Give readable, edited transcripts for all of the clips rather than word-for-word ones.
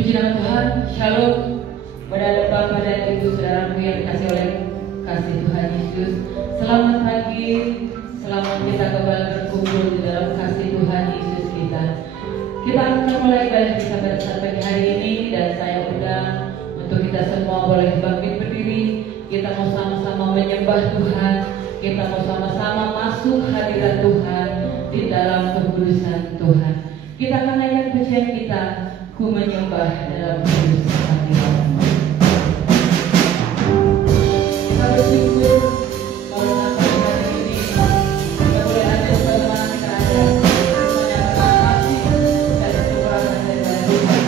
Puji nama Tuhan, Shalom kepada Bapak dan Ibu saudaraku yang dikasih oleh kasih Tuhan Yesus. Selamat pagi, selamat kita kembali berkumpul di dalam kasih Tuhan Yesus kita. Kita akan mulai ibadah kita pada pagi hari ini dan saya undang untuk kita semua boleh bangkit berdiri. Kita mau sama-sama menyembah Tuhan. Kita mau sama-sama masuk hadirat Tuhan di dalam kekudusan Tuhan. Kita akan naikkan pujian kita, ku menyembah dalam kekudusan hadirat-Mu. Kita bersyukur kalau sampai hari ini kita boleh ada sebagaimana kita ada, menyatakan kasih dan kemurahan daripada Tuhan.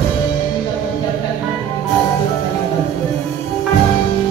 Dan kita mengucapkan hati kita untuk menyembah Tuhan. Haleluya.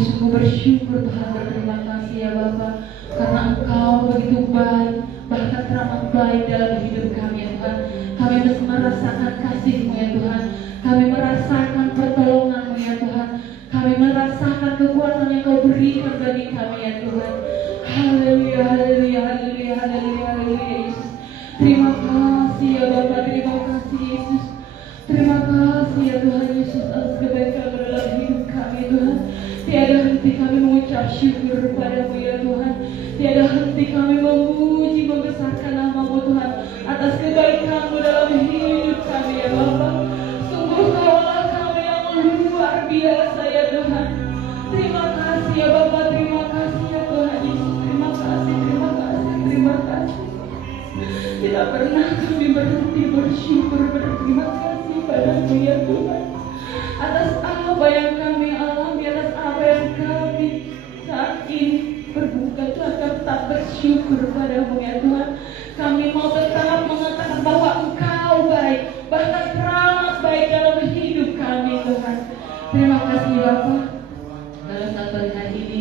sungguh bersyukur Tuhan, berterima kasih ya Bapa, karena Engkau begitu baik, bahkan teramat baik dalam hidup kami ya Tuhan. Kami masih merasakan kasih-Mu ya Tuhan, kami merasakan pertolongan-Mu ya Tuhan, kami merasakan kekuatan yang Kau berikan bagi kami ya Tuhan. Haleluya, haleluya, haleluya, haleluya, haleluya Yesus. Terima kasih ya Bapa, terima kasih Yesus. Terima kasih ya Tuhan Yesus atas kebaikan dalam hidup kami Tuhan. Tiada henti kami mengucap syukur padamu ya Tuhan. Tiada henti kami memuji, membesarkan nama-Mu Tuhan atas kebaikan-Mu dalam hidup kami ya Bapa. Sungguh Kaulah kami yang luar biasa ya Tuhan. Terima kasih ya Bapa, terima kasih ya Tuhan Yesus. Terima kasih, terima kasih, terima kasih. Tidak pernah kami berhenti bersyukur, berterima kasih padamu ya Tuhan, atas apa yang kami alami, atas apa yang kami saat ini berbuka Tuhan. Kami tetap bersyukur padamu ya Tuhan. Kami mau tetap mengatakan bahwa Engkau baik, bahkan teramat baik dalam hidup kami Tuhan. Terima kasih Bapa. Dalam saat hari ini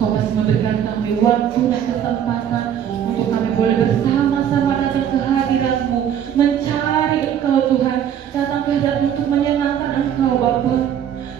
Kau masih memberikan kami waktu dan kesempatan untuk kami boleh bersama-sama datang ke hadirat-Mu, mencari Engkau Tuhan, datang ke hadirat untuk menyenangkan Engkau Bapa.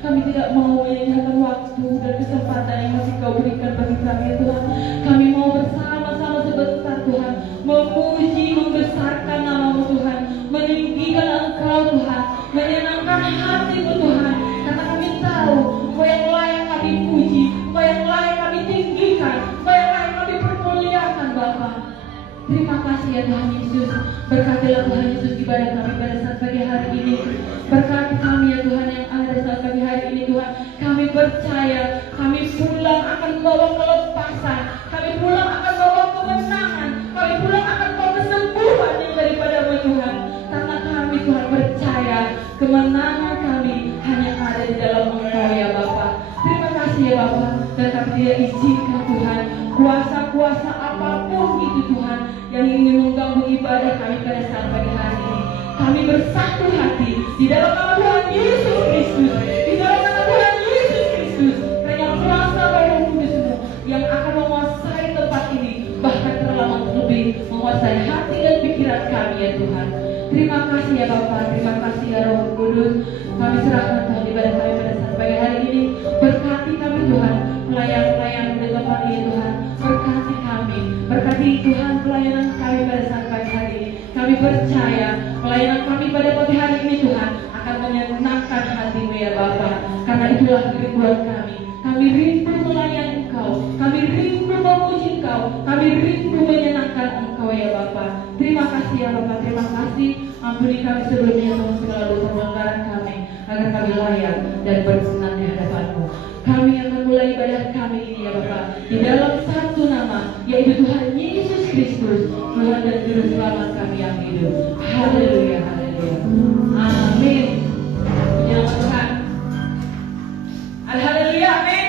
Kami tidak mau menyanyiakan waktu dan kesempatan yang masih Kau berikan bagi kami Tuhan. Kami mau bersama-sama sebentar Tuhan, memuji, membesarkan nama-Mu Tuhan, meninggikan Engkau Tuhan, menyenangkan hati-Mu Tuhan, karena kami tahu Engkau yang layak kami puji, Engkau yang layak kami tinggikan, Engkau yang layak kami permuliakan Bapa. Terima kasih ya Tuhan Yesus. Berkatilah Tuhan Yesus ibadah kami pada saat pagi hari ini. Berkati kami ya Tuhan yang ada saat pagi hari ini Tuhan. Kami percaya kami pulang akan membawa kelepasan, kami pulang akan membawa kemenangan, kami pulang akan membawa kesembuhan yang daripada-Mu Tuhan. Karena kami Tuhan percaya kemenangan kami hanya ada di dalam Engkau ya Bapa. Terima kasih ya Bapa. Dan kami tidak izinkan Tuhan kuasa-kuasa apapun itu Tuhan yang ingin mengganggu ibadah kami pada saat pagi hari ini. Kami bersatu hati di dalam nama Tuhan Yesus Kristus, di dalam nama Tuhan Yesus Kristus, hanya kuasa Roh Kudus-Mu yang akan menguasai tempat ini, bahkan terlama lebih menguasai hati dan pikiran kami ya Tuhan. Terima kasih ya Bapa, terima kasih ya Roh Kudus. Kami serahkan Tuhan ibadah kami pada saat pagi hari ini. Berkati kami Tuhan, pelayan-pelayan di tempat ini Tuhan. Berkati kami, berkati Tuhan pelayanan kami pada saat pagi hari ini. Kami percaya pelayanan kami pada pagi hari ini Tuhan akan menyenangkan hati-Mu ya Bapa. Karena itulah kerinduan kami. Kami rindu melayani Engkau, kami rindu memuji Engkau, kami rindu menyenangkan Engkau ya Bapa. Terima kasih ya Bapa, terima kasih. Ampuni kami sebelumnya Tuhan segala dosa pelanggaran kami, agar kami layak dan berkenan di hadapan-Mu. Kami akan mulai ibadah kami ini ya Bapa, di dalam satu nama, yaitu Tuhan Yesus Kristus, Tuhan dan Juru Selamat kami yang hidup. Haleluya, haleluya. Amin. Puji nama Tuhan. Haleluya, amin.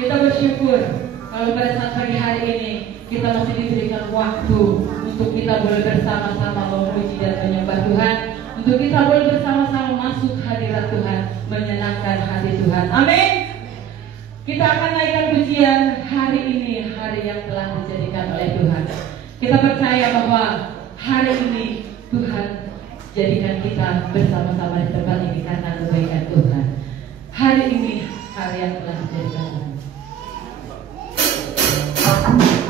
Kita bersyukur kalau pada saat pagi hari ini kita masih diberikan waktu untuk kita boleh bersama-sama memuji dan menyembah Tuhan, untuk kita boleh bersama-sama masuk hadirat Tuhan, menyenangkan hati Tuhan. Amin. Kita akan naikkan pujian hari ini, hari yang telah dijadikan oleh Tuhan. Kita percaya bahwa hari ini Tuhan jadikan kita bersama-sama di tempat ini karena kebaikan Tuhan. Hari ini hari yang telah dijadikan Tuhan. Yeah.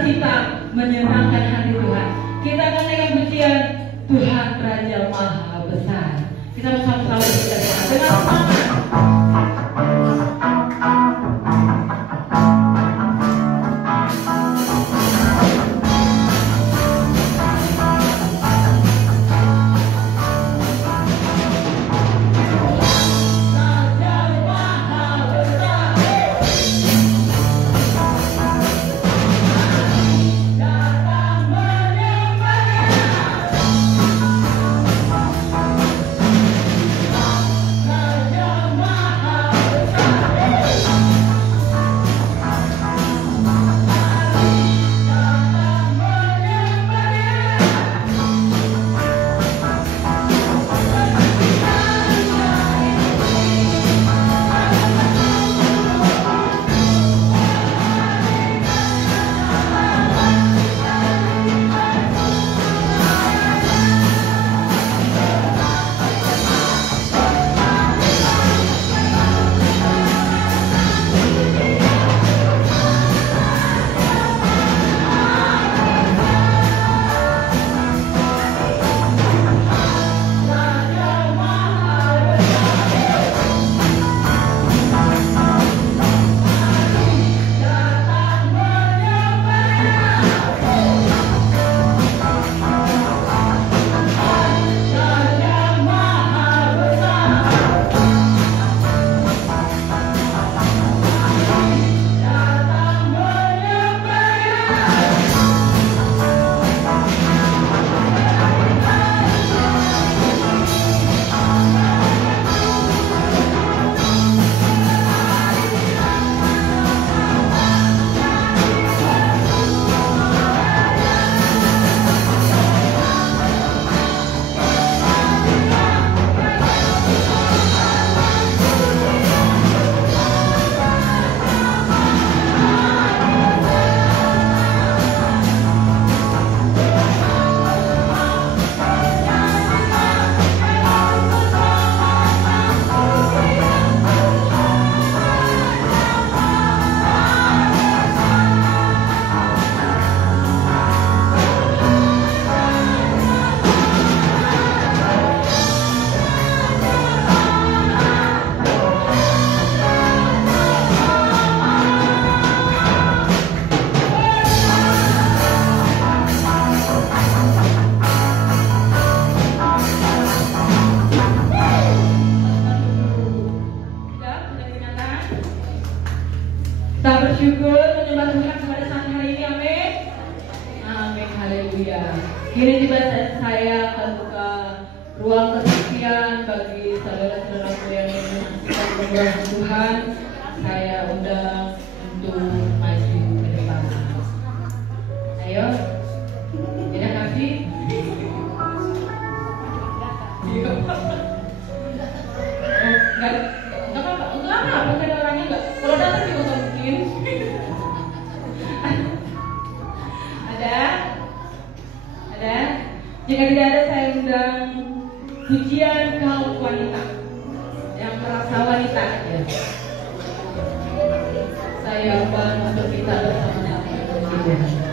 sukacita menyenangkan hati Tuhan. Kita akan naikkan pujian Tuhan Raja Maha Besar. Kita bersama-sama kita dengan semangat. Bersyukur menyembah Tuhan pada saat hari ini, amin. Amin, haleluya. Kini tiba saya akan buka ruang kesaksian bagi saudara-saudaraku yang ingin menyaksikan pemberkatan Tuhan. Saya undang untuk maju ke depan. Ayo, tidak kasih. Enggak apa-apa, bukan orangnya enggak. Kalau datang juga enggak mungkin. Ada? Jika tidak ada, saya undang pujian kaum wanita yang merasa wanita ya. Saya undang untuk kita bersama-sama memuji Tuhan.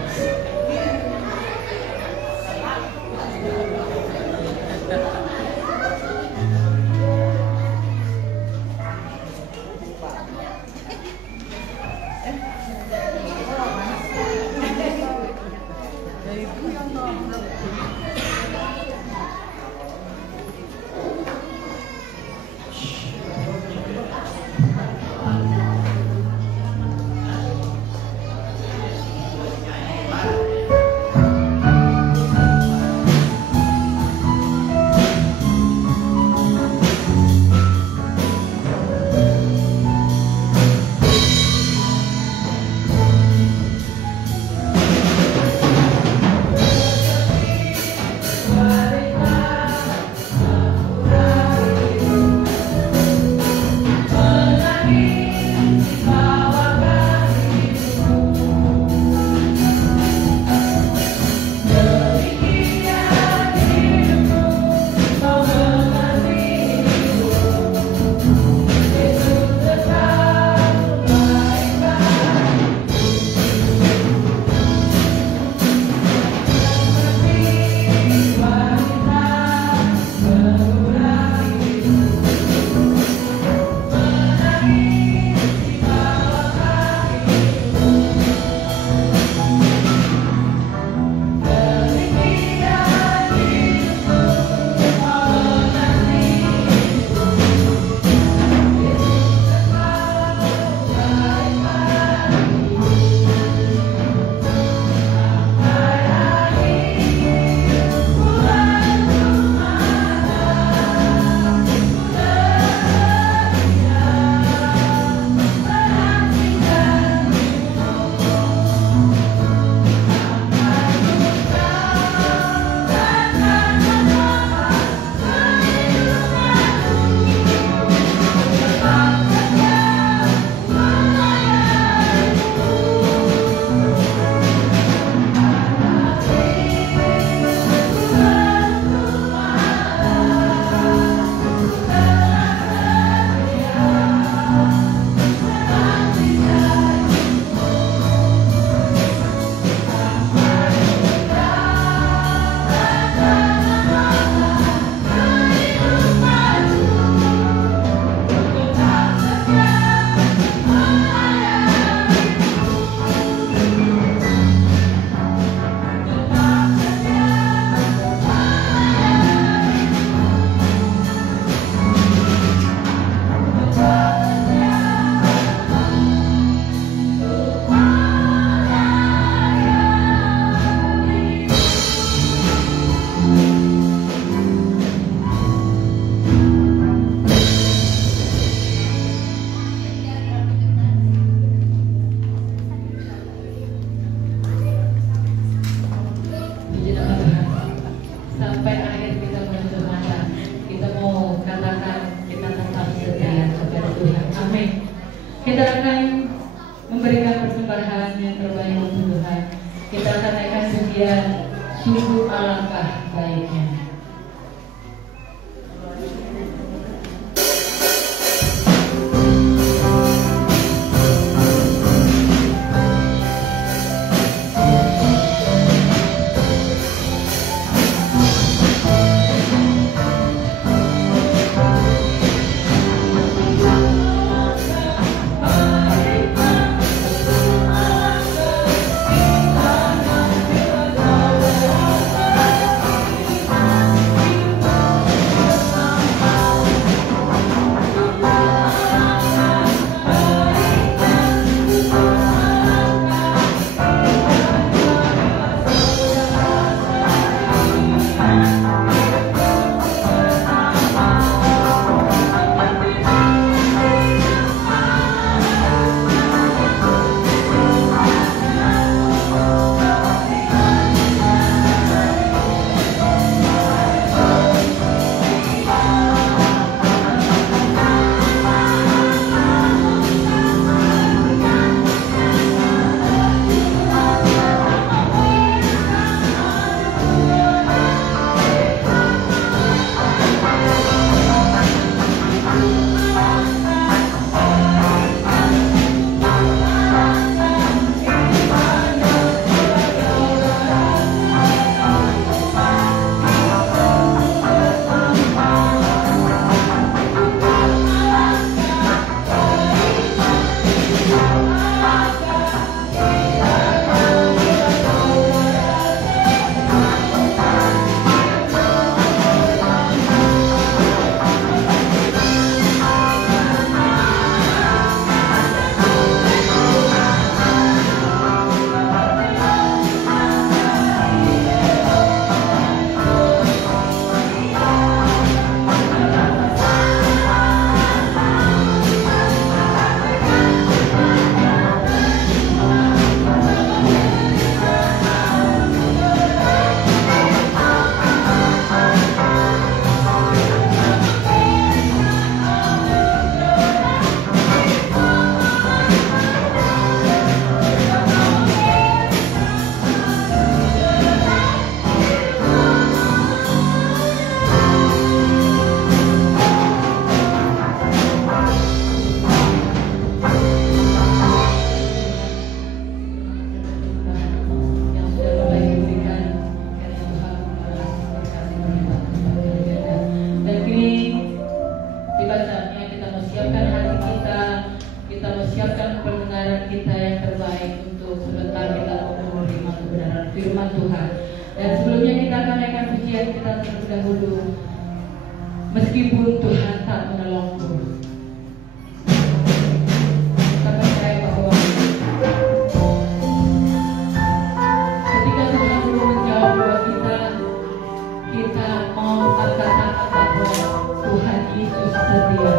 akan naikkan pujian, sungguh alangkah baiknya. Meskipun Tuhan tak menolongku, kita percaya bahwa ketika Tuhan belum menjawab doa kita, kita mau katakan bahwa Tuhan Yesus setia.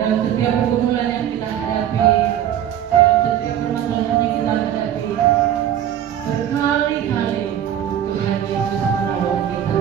Dalam setiap pergumulan yang kita hadapi, dalam setiap permasalahan yang kita hadapi, berkali-kali Tuhan Yesus menolong kita.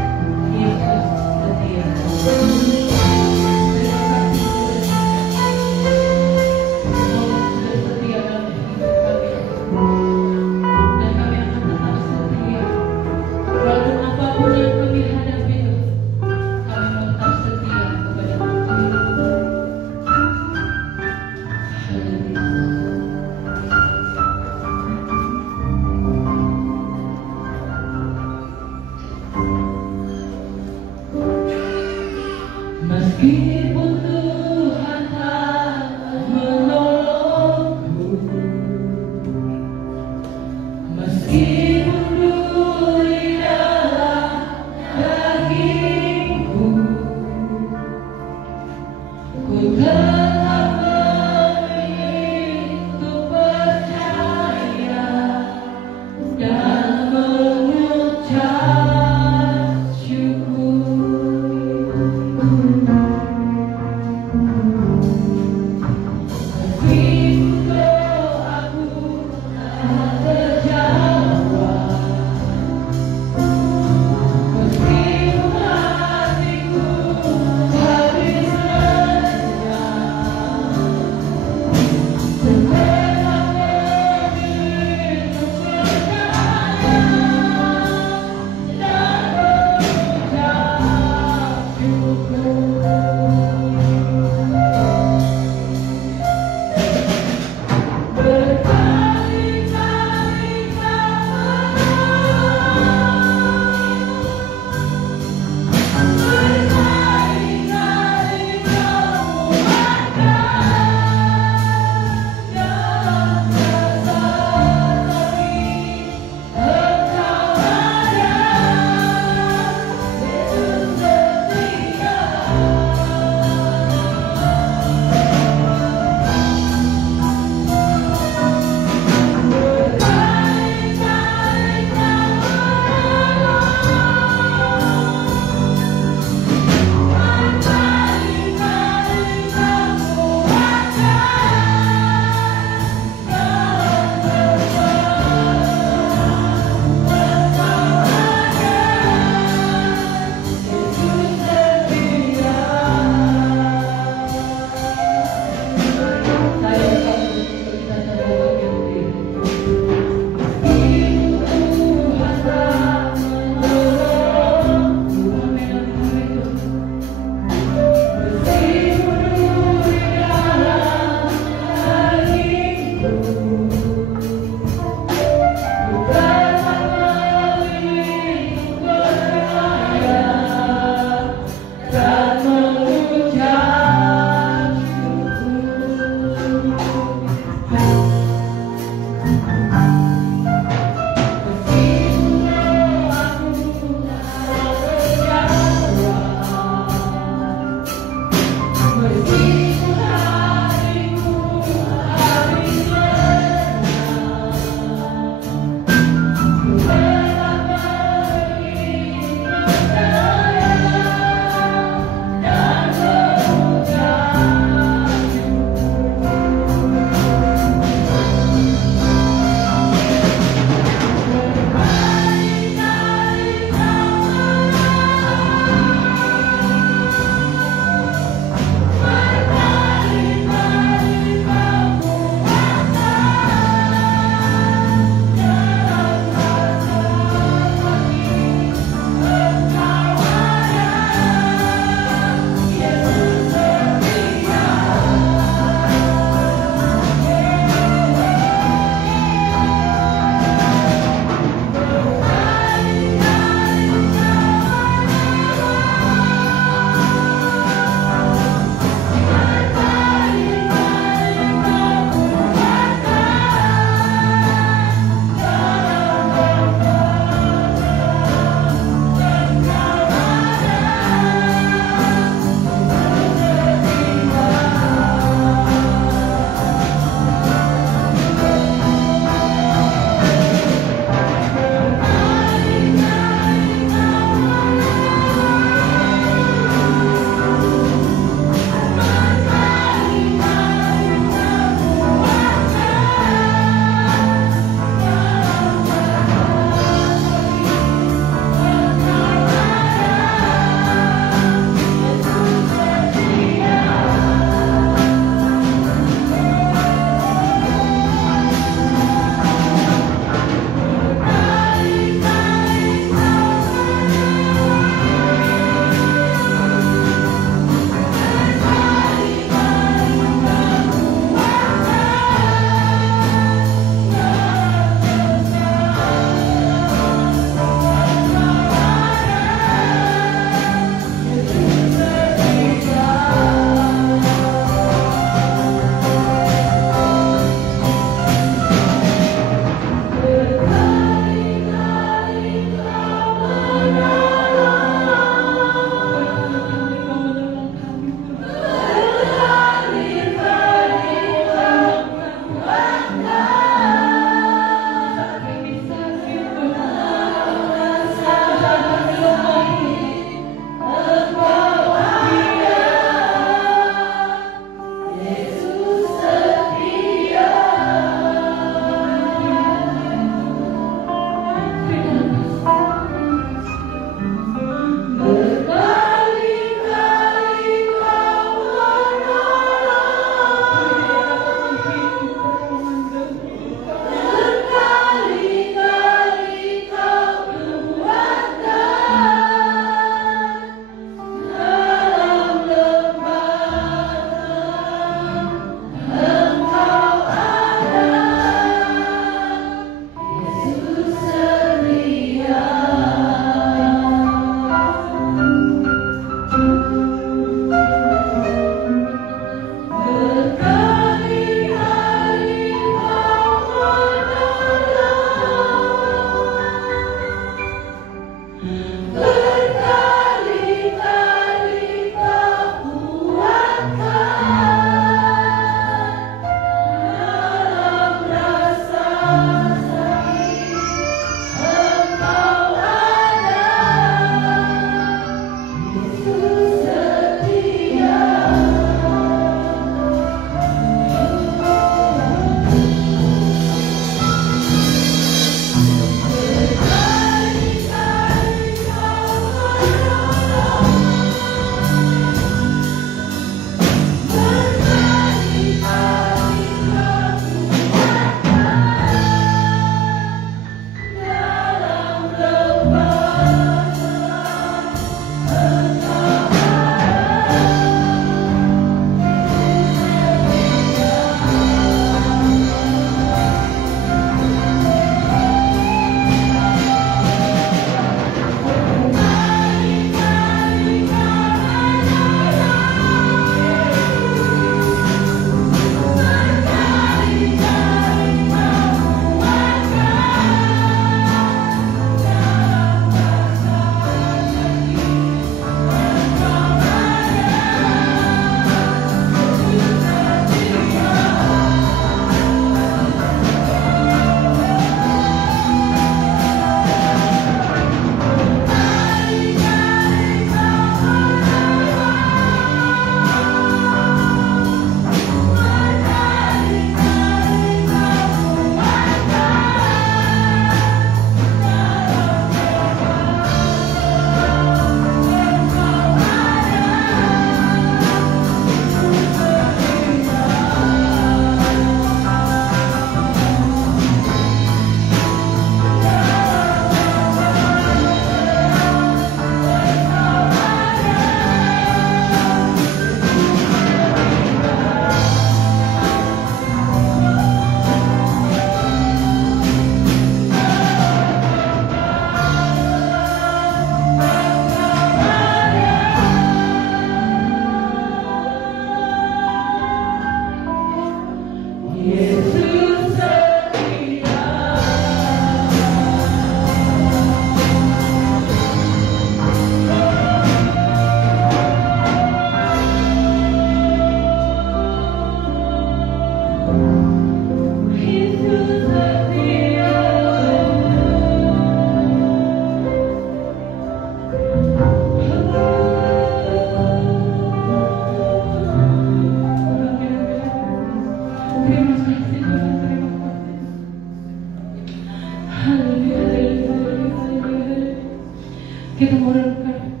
Kita mau renungkan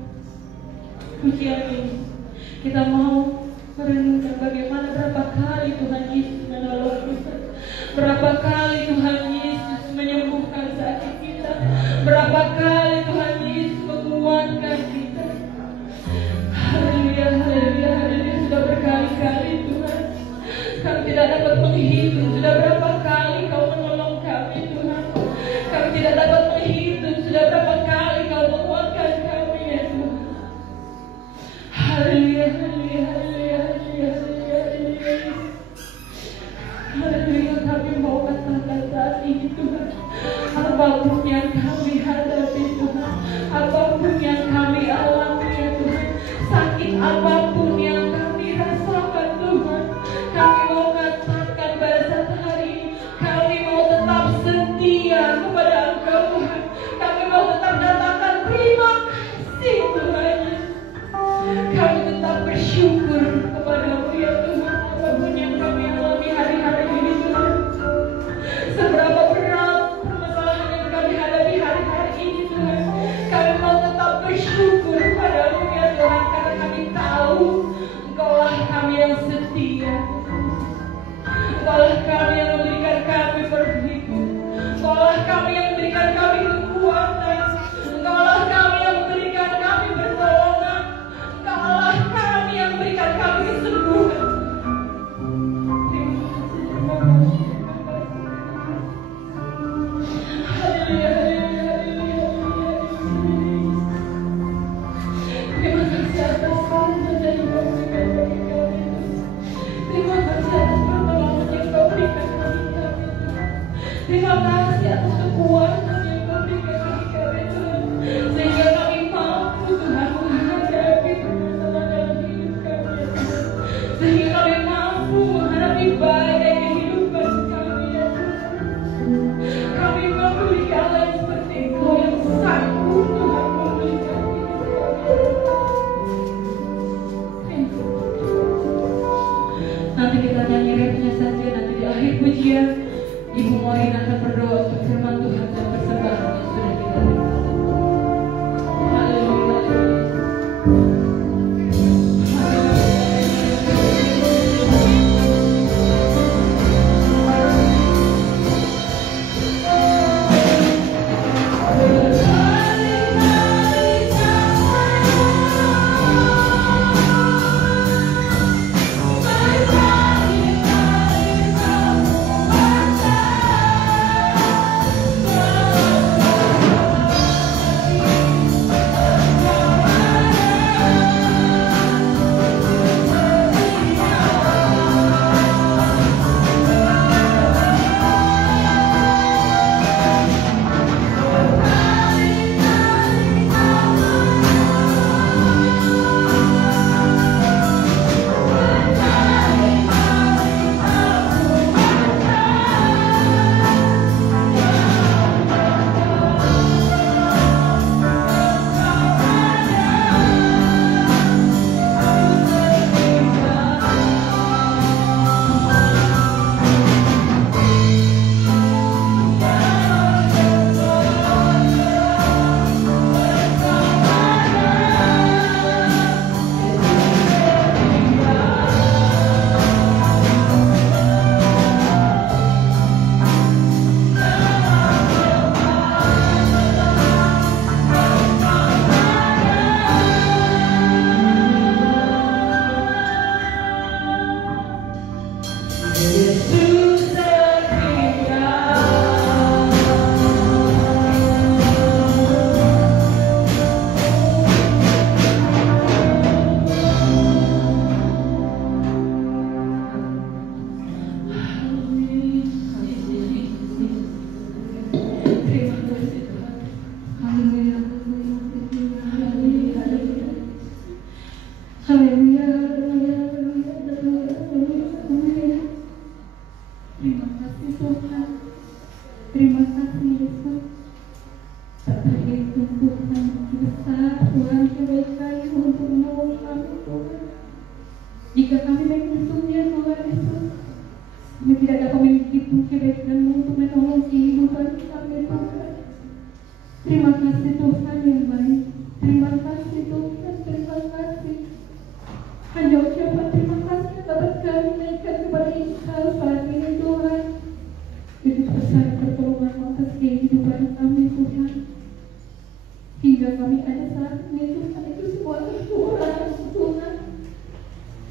pujian ini. Kita mau merenungkan bagaimana berapa kali Tuhan Yesus menolong kita, berapa kali Tuhan Yesus menyembuhkan sakit kita, berapa kali Tuhan Yesus menguatkan kita. Haleluya, haleluya, haleluya. Sudah berkali-kali Tuhan, kami tidak dapat menghitung sudah berapa kali Kau menolong kami Tuhan. Kami tidak dapat menghitung sudah berapa kali Kau menguatkan kami ya Tuhan. Haleluya, haleluya, haleluya, haleluya, haleluya. Haleluya, kami mau katakan saat ini Tuhan, apapun yang kami hadapi Tuhan, apapun yang kami alami ya Tuhan, sakit apapun yang kami rasakan Tuhan, kami mau katakan pada saat hari ini, kami mau tetap setia kepada Engkau Tuhan. Kami mau tetap katakan terima kasih Tuhan. Kami tetap bersyukur kepada-Mu ya Tuhan, apapun yang kami alami hari-hari ini Tuhan. Seberapa berat permasalahan yang kami hadapi hari-hari ini Tuhan, kami mau tetap bersyukur kepada-Mu ya Tuhan, karena kami tahu Engkaulah kami yang setia. Engkaulah kami yang memberikan kami berhidup. Engkaulah kami yang memberikan kami kekuatan. Engkaulah kami yang memberikan kami pertolongan. Engkaulah kami yang memberikan kami kesembuhan. Terima kasih, terima kasih. Haleluya, haleluya, haleluya, haleluya. Terima kasih atas kasih yang Kau berikan bagi kami. Terima kasih atas pertolongan yang Kau berikan bagi kami. Terima kasih atas kekuatan yang Kau berikan bagi kami Tuhan, sehingga kami mampu Tuhan menghadapi permasalahan dalam hidup kami ya Tuhan, sehingga kami mampu menghadapi badai kehidupan kami ya Tuhan. Kami membeli Allah yang seperti Engkau yang sanggup Tuhan memulihkan hidup kami. Nanti kita nyanyi refnya saja, nanti di akhir pujian Ibu Maureen akan berdoa untuk firman Terima kasih Tuhan. Terima kasih Yesus. Tak terhitung Tuhan besar Tuhan kebaikan-Mu untuk menolong kami Tuhan. Jika kami menghisungnya Tuhan Yesus, kami tidak dapat menghitung kebaikan-Mu untuk menolong kehidupan kami Tuhan. Terima kasih Tuhan yang baik. Terima kasih Tuhan. Terima kasih. Hanya ucapan terima kasih dapat kami naikkan kepada Engkau saat ini Tuhan. Itu besar pertolongan atas kehidupan kami Tuhan. Hingga kami ada saat ini Tuhan, itu semua terkurang Tuhan.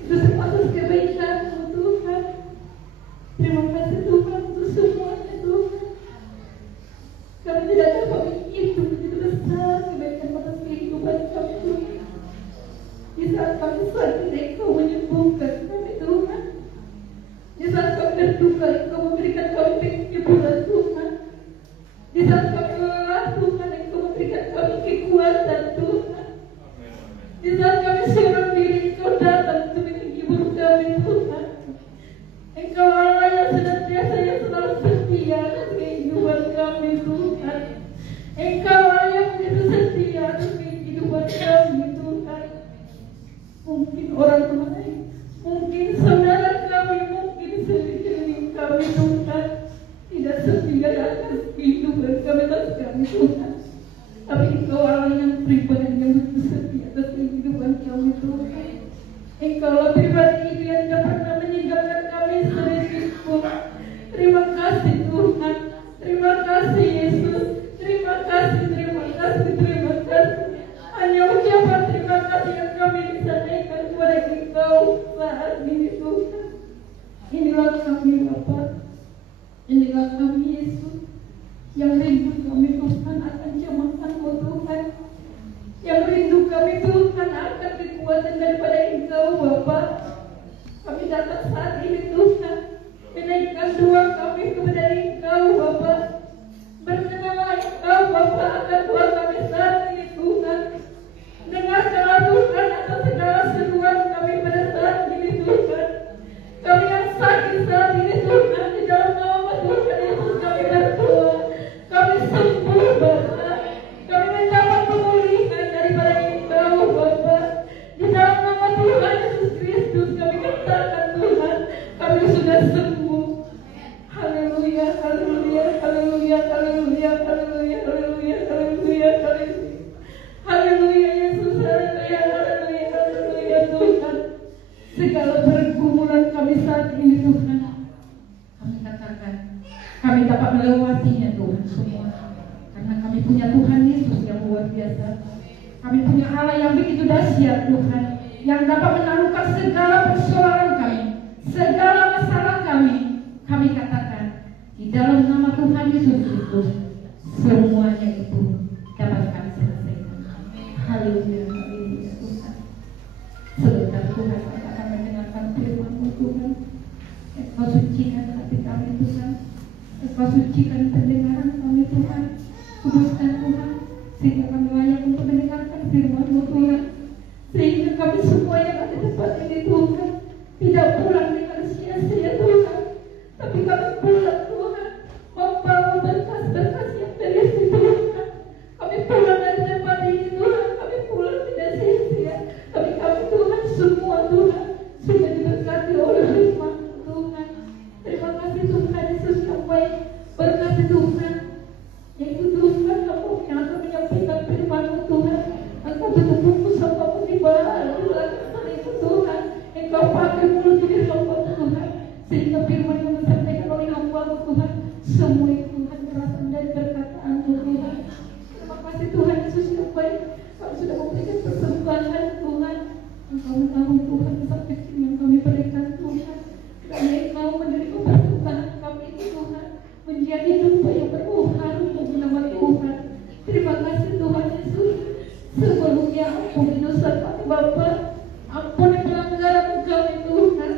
Itu semua atas kebaikan-Mu Tuhan. Terima kasih Tuhan untuk semuanya Tuhan. Kami tidak dapat menghitung begitu besar kebaikan atas kehidupan kami Tuhan. Di saat kami sakit, Engkau menyembuhkan kami Tuhan. Di saat kami berduka, Engkau memberikan kami penyembuhan Tuhan. Di saat kami lelah Tuhan, Engkau memberikan kami kekuatan Tuhan. Di saat kami seorang diri, Engkau datang untuk menghibur kami Tuhan. Engkau Allah yang senantiasa yang selalu setia atas kehidupan kami Tuhan. Engkau Allah yang begitu setia atas kehidupan kami Tuhan. Mungkin orang lain, mungkin saudara kami, mungkin sekeliling kami Tuhan tidak setia atas kehidupan kami atas kami Tuhan. Tapi Engkau Allah yang pribadi yang begitu setia atas kehidupan kami Tuhan. Engkau Allah pribadi itu yang tidak pernah meninggalkan kami sedikit pun. Terima kasih Tuhan. Terima kasih Yesus. Terima kasih, terima kasih, terima kasih. Hanya ucapan terima kasih yang kami bisa naikkan kepada Engkau saat ini Tuhan. Inilah kami Bapa. Inilah kami Yesus. Yang rindu kami Tuhan akan jamahan-Mu Tuhan. Yang rindu kami Tuhan akan kekuatan daripada Engkau Bapa. Kami datang saat ini Tuhan, menaikkan doa kami kepada Engkau Bapa. Berkenalah Engkau Bapa akan doa kami saat ini Tuhan. Dengarkanlah Tuhan atas segala seruan kami pada saat ini Tuhan. Kami yang sakit saat ini Tuhan, di dalam nama Tuhan Yesus kami berdoa. Kami sembuh Bapa. Kami mendapat pemulihan daripada Engkau Bapa. Di dalam nama Tuhan Yesus Kristus kami katakan Tuhan, kami sudah sembuh. Haleluya, haleluya, haleluya, haleluya, haleluya, haleluya, haleluya, haleluya. Haleluya Yesus, haleluya, haleluya, haleluya Tuhan. Segala pergumulan kami saat ini Tuhan, kami katakan kami dapat melewatinya Tuhan semua. Karena kami punya Tuhan Yesus yang luar biasa. Kami punya Allah yang begitu dahsyat Tuhan, yang dapat menaklukkan segala persoalan kami, segala masalah kami. Kami katakan di dalam nama Tuhan Yesus Kristus, semuanya itu dapat kami selesaikan. Haleluya, haleluya Tuhan. Sebentar Tuhan, kami akan mendengarkan firman-Mu Tuhan. Engkau sucikan hati kami Tuhan. Engkau sucikan pendengaran kami Tuhan. Kuduskan Tuhan, sehingga kami layak untuk mendengarkan firman-Mu Tuhan. Sehingga kami semua yang ada di tempat ini Tuhan tidak pulang dengan sia-sia Tuhan, tapi kami pulang Tuhan membawa berkas-berkas yang berisi Tuhan. Kami pulang dari tempat ini Tuhan, kami pulang tidak sia-sia, tapi kami Tuhan semua Tuhan sudah diberkati oleh firman Tuhan. Terima kasih Tuhan Yesus yang baik. Berkati Tuhan, yaitu Tuhan Kamu yang akan menyampaikan firman-Mu Tuhan. Engkau tutup buku sama-Mu di bawah itu Tuhan. Engkau pakai mulut diri hamba Tuhan, sehingga firman yang disampaikan oleh hamba-Mu Tuhan semua itu Tuhan berasal dari perkataan-Mu Tuhan. Terima kasih Tuhan Yesus yang baik. Kami sudah memberikan persembahan Tuhan. Engkau tahu Tuhan kesaksian yang kami berikan Tuhan. Karena Engkau menerima persembahan kami itu Tuhan menjadi dupa yang berharum bagi nama Tuhan. Terima kasih Tuhan Yesus. Sebelumnya ampuni dosa kami Bapa, ampuni pelanggaran kami Tuhan,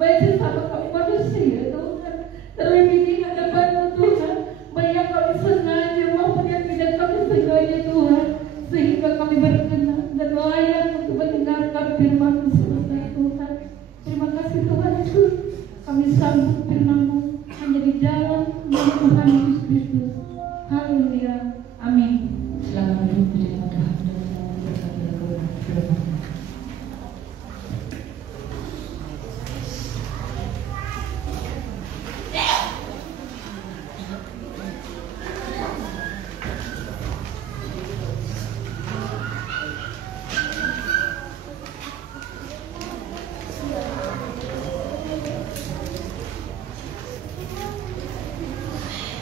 baik sesama kami manusia Tuhan, terlebih di hadapan-Mu Tuhan, baik yang kami sengaja maupun yang tidak kami sengaja Tuhan, sehingga kami berkenan dan layak untuk mendengarkan firman-Mu selesai Tuhan. Terima kasih Tuhan Yesus. Kami sambut firman-Mu, dalam nama Tuhan Yesus Kristus. Haleluya. Amin. Selamat duduk di dalam Tuhan dan selamat berkati kebenaran firman.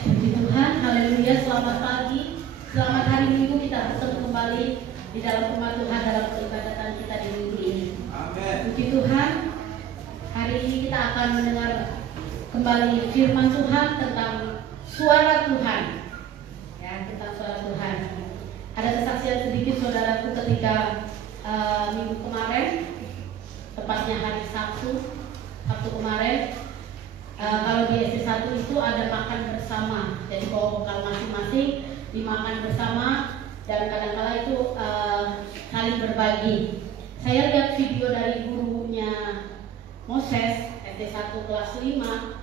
Puji Tuhan, haleluya, selamat pagi, selamat hari Minggu, kita bertemu kembali di dalam rumah Tuhan dalam peribadatan kita di minggu ini. Amin. Puji Tuhan, hari ini kita akan mendengar kembali firman Tuhan tentang suara Tuhan. Ya, tentang suara Tuhan. Ada kesaksian sedikit saudaraku ketika minggu kemarin, tepatnya hari Sabtu kemarin. Kalau di SD1 itu ada makan bersama, jadi bawa bekal masing-masing dimakan bersama dan kadang-kala itu saling berbagi. Saya lihat video dari gurunya Moses SD1 kelas 5.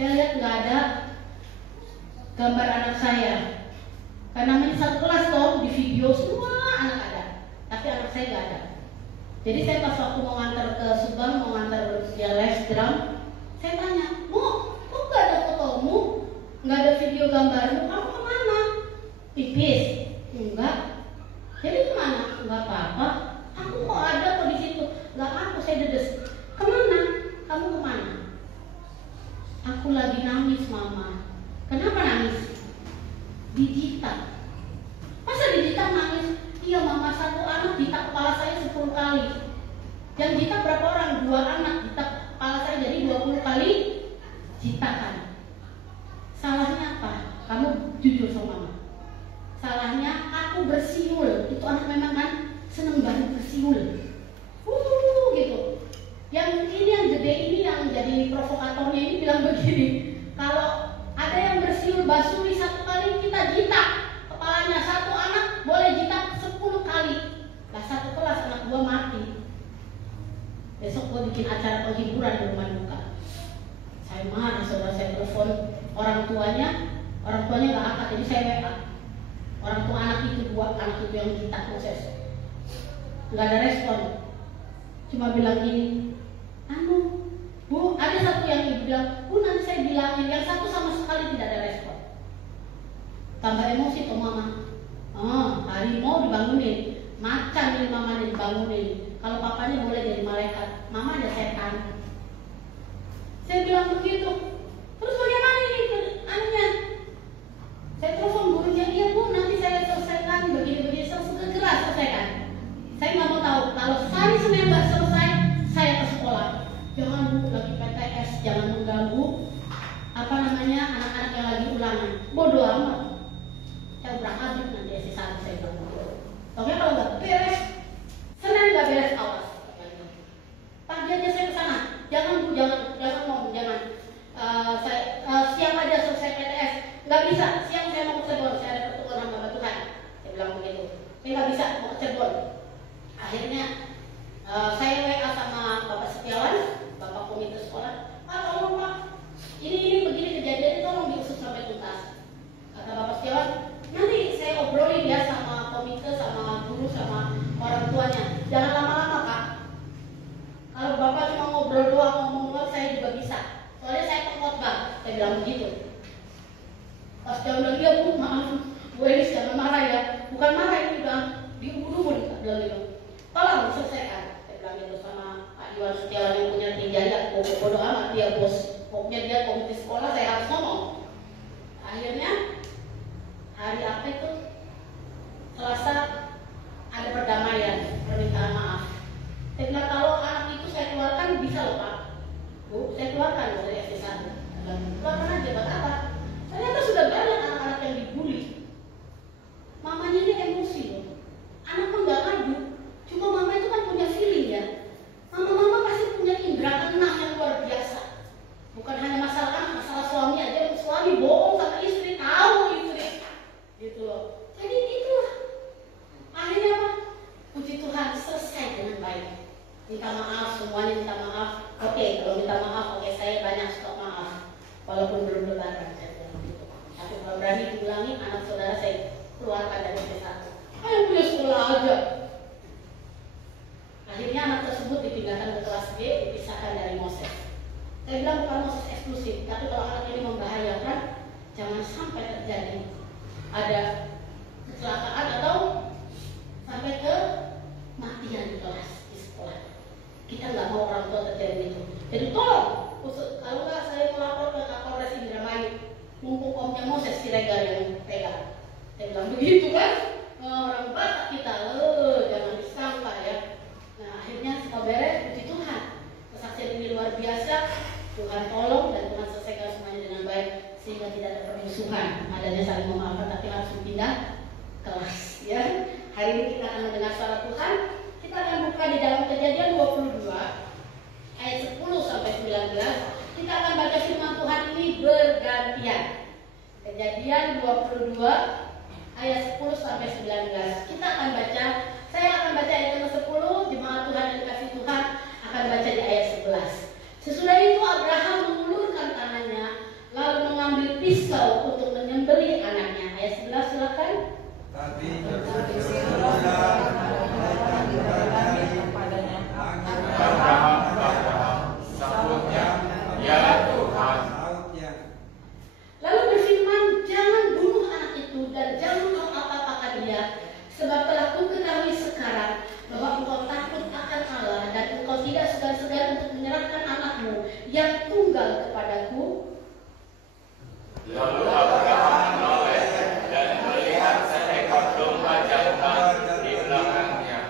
Saya lihat nggak ada gambar anak saya, karena namanya satu kelas toh, di video semua anak ada, tapi anak saya nggak ada. Jadi saya pas waktu mau ngantar ke Subang, mau ngantar dia les drum, saya tanya, "Bu, kok nggak ada fotomu? Nggak ada video gambarmu? Kamu kemana? Pipis? Enggak. Jadi kemana? Enggak apa-apa. Aku kok ada kok di situ. Enggak aku, saya dedes. Kemana? Kamu kemana? Aku lagi nangis, Mama. Kenapa nangis? Dijitak. Masa dijitak nangis? Iya, Mama, satu anak jitak kepala saya 10 kali. Yang jitak berapa orang? 2 anak jitak kepala saya, jadi 20 kali jitakan. Salahnya apa? Kamu jujur sama Mama. Salahnya aku bersiul. Itu anak memang kan seneng banget bersiul. Gitu. Yang ini yang gede ini yang jadi provokatornya ini bilang begini, kalau ada yang bersiul basuri 1 kali kita jitak kepalanya, 1 anak boleh jitak 10 kali. Lah 1 kelas anak 2 mati. Besok gue bikin acara penghiburan di rumah duka. Saya marah, saudara, saya telepon orang tuanya nggak angkat, jadi saya WA. Orang tua anak itu 2 anak itu yang jitak Moses, nggak ada respon. Cuma bilang gini, Bu, ada satu yang ibu bilang, Bu, nanti saya bilangin. Yang satu sama sekali tidak ada respon. Tambah emosi tuh Mama. Harimau dibangunin, macan ini Mama dibangunin. Kalau papanya boleh jadi malaikat, Mama ada setan. Saya bilang begitu. Terus bagaimana ini anunya? Saya telepon gurunya, iya Bu, nanti saya selesaikan begini-begini, segera selesaikan. Saya nggak mau tahu. Kalau hari Senin nggak selesai, saya ke sekolah. Jangan Bu, lagi PTS, jangan mengganggu anak-anak yang lagi ulangan. Bodoh amat. Saya udah habis nanti SD1 saya bilang. Oke, kalau nggak beres, Senin nggak beres, awas. Pagi aja saya kesana. Jangan Bu, jangan ngomong, jangan. Siang aja selesai PTS. Nggak bisa, siang saya mau ke Cirebon, saya ada pertemuan sama Bapak Tuhan. Saya bilang begitu. Saya nggak bisa, mau ke Cirebon. Akhirnya saya WA sama Bapak Setiawan, Bapak Komite Sekolah. Tolong Pak, ini begini kejadian, tolong diusut sampai tuntas. Kata Bapak Setiawan, nanti saya obrolin ya sama komite, sama guru, sama orang tuanya. Jangan lama-lama Pak. Kalau Bapak cuma ngobrol doang, ngomong doang, saya juga bisa. Soalnya saya pengkhotbah, saya bilang begitu. Pas dia bilang, iya Bu, maaf, Bu Elis jangan marah ya. Bukan marah, ini bilang, diubur-ubur, bilang gitu. Tolong selesaikan. Saya bilang gitu sama Pak Iwan Setiawan yang punya Trijaya. Bodoh amat dia bos. Pokoknya dia komite sekolah, saya harus ngomong. Akhirnya hari apa itu? Selasa ada perdamaian, permintaan maaf. Saya bilang kalau anak itu saya keluarkan bisa loh Pak. Bu, saya keluarkan dari SD1. Keluarkan aja, buat apa? Ternyata sudah banyak anak-anak yang dibully. Mamanya ini emosi loh. Anak mah nggak ngadu. Cuma mama itu kan punya feeling ya. Mama pasti punya indera keenam yang luar biasa. Bukan hanya masalah anak, masalah suami aja. Suami bohong sama istri, tahu istri. Gitu loh. Jadi itulah. walaupun belum lebaran saya bilang gitu. Tapi kalau berani diulangi, anak saudara saya keluarkan dari S1. Ayo punya sekolah aja. Akhirnya anak tersebut dipindahkan ke kelas B, dipisahkan dari Moses. Saya bilang bukan Moses eksklusif, tapi kalau anak ini membahayakan, jangan sampai terjadi ada kecelakaan atau sampai ke matian di kelas di sekolah. Kita nggak mau orang tua terjadi itu. Jadi tolong, kalau nggak saya melapor ke Kapolres Indramayu, mumpung omnya Moses Siregar yang pegang. Saya bilang begitu kan, orang Batak kita, jangan disangka ya. Nah akhirnya semua beres, puji Tuhan. Kesaksian ini luar biasa. Tuhan tolong dan Tuhan selesaikan semuanya dengan baik sehingga tidak ada permusuhan. Adanya saling memaafkan tapi langsung pindah kelas ya. Hari ini kita akan mendengar suara Tuhan. Kita akan buka di dalam Kejadian 22 ayat 10 sampai 19. Kita akan baca firman Tuhan ini bergantian. Kejadian 22 ayat 10 sampai 19. Kita akan baca, saya akan baca ayat yang ke-10, jemaat Tuhan yang dikasih Tuhan akan baca di ayat 11. Sesudah itu Abraham mengulurkan tangannya lalu mengambil pisau untuk menyembelih anaknya. Ayat 11 silakan. Tapi sahutnya, ya Tuhan. Lalu berfirman, jangan bunuh anak itu dan jangan kau apa-apakan dia, sebab telah kuketahui sekarang bahwa engkau takut akan Allah dan engkau tidak segan-segan untuk menyerahkan anakmu yang tunggal kepadaku. Lalu Abraham menoleh dan melihat seekor domba jantan di belakangnya,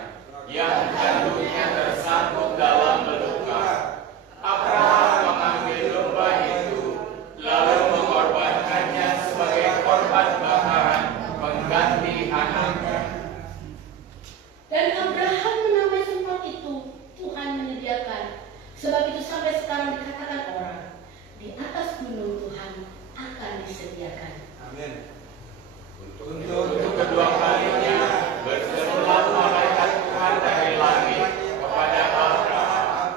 yang jantungnya tersangkut dalam belukar. Abraham mengambil domba itu, lalu mengorbankannya sebagai korban bakaran pengganti anaknya. Dan Abraham menamai tempat itu Tuhan menyediakan. Sebab itu sampai sekarang dikatakan orang, di atas gunung Tuhan akan disediakan. Amin. Untuk kedua kalinya berserulah malaikat Tuhan dari langit kepada Abraham.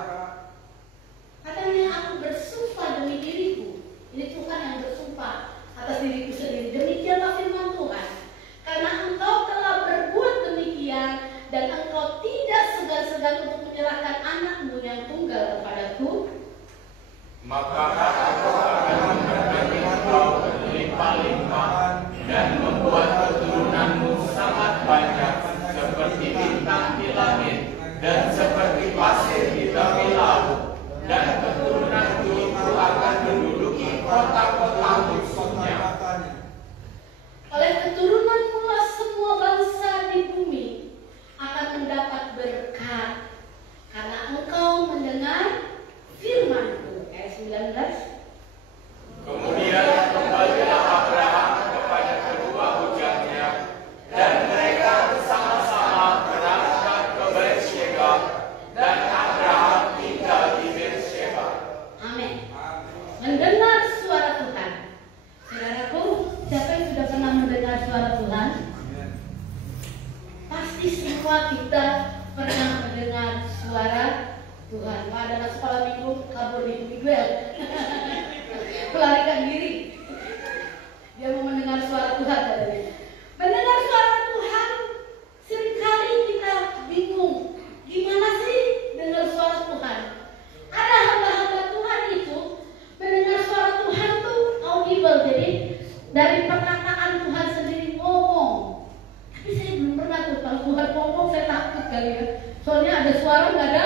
Katanya aku bersumpah demi diriku. Ini Tuhan yang bersumpah atas diriku sendiri. Demikianlah firman Tuhan. Karena engkau telah berbuat demikian dan engkau tidak segan-segan untuk menyerahkan anakmu yang tunggal kepadaku, Maka aku akan memberkati engkau berlimpah-limpah dan membuat keturunanmu sangat banyak seperti bintang di langit dan seperti pasir di tepi laut, dan keturunanmu itu akan menduduki kota-kota musuhnya. oleh keturunanmu lah semua bangsa di bumi akan mendapat berkat, karena engkau mendengar firman-Ku. Ayat 19. Kemudian kembalilah Abraham kepada kedua bujangnya, dan mereka bersama-sama berangkat ke Beersheba, dan Abraham tinggal di Beersheba. Amin. Mendengar suara Tuhan. Saudaraku, siapa yang sudah pernah mendengar suara Tuhan? Pasti semua kita pernah mendengar suara Tuhan. Pak, ada anak sekolah minggu kabur di Miguel, melarikan diri. Dia mau mendengar suara Tuhan katanya. Mendengar suara Tuhan, seringkali kita bingung. Gimana sih dengar suara Tuhan? Ada hamba-hamba Tuhan itu mendengar suara Tuhan tuh audible, jadi dari perkataan Tuhan sendiri ngomong. Tapi saya belum pernah tuh, kalau Tuhan ngomong saya takut kali ya. Soalnya ada suara nggak ada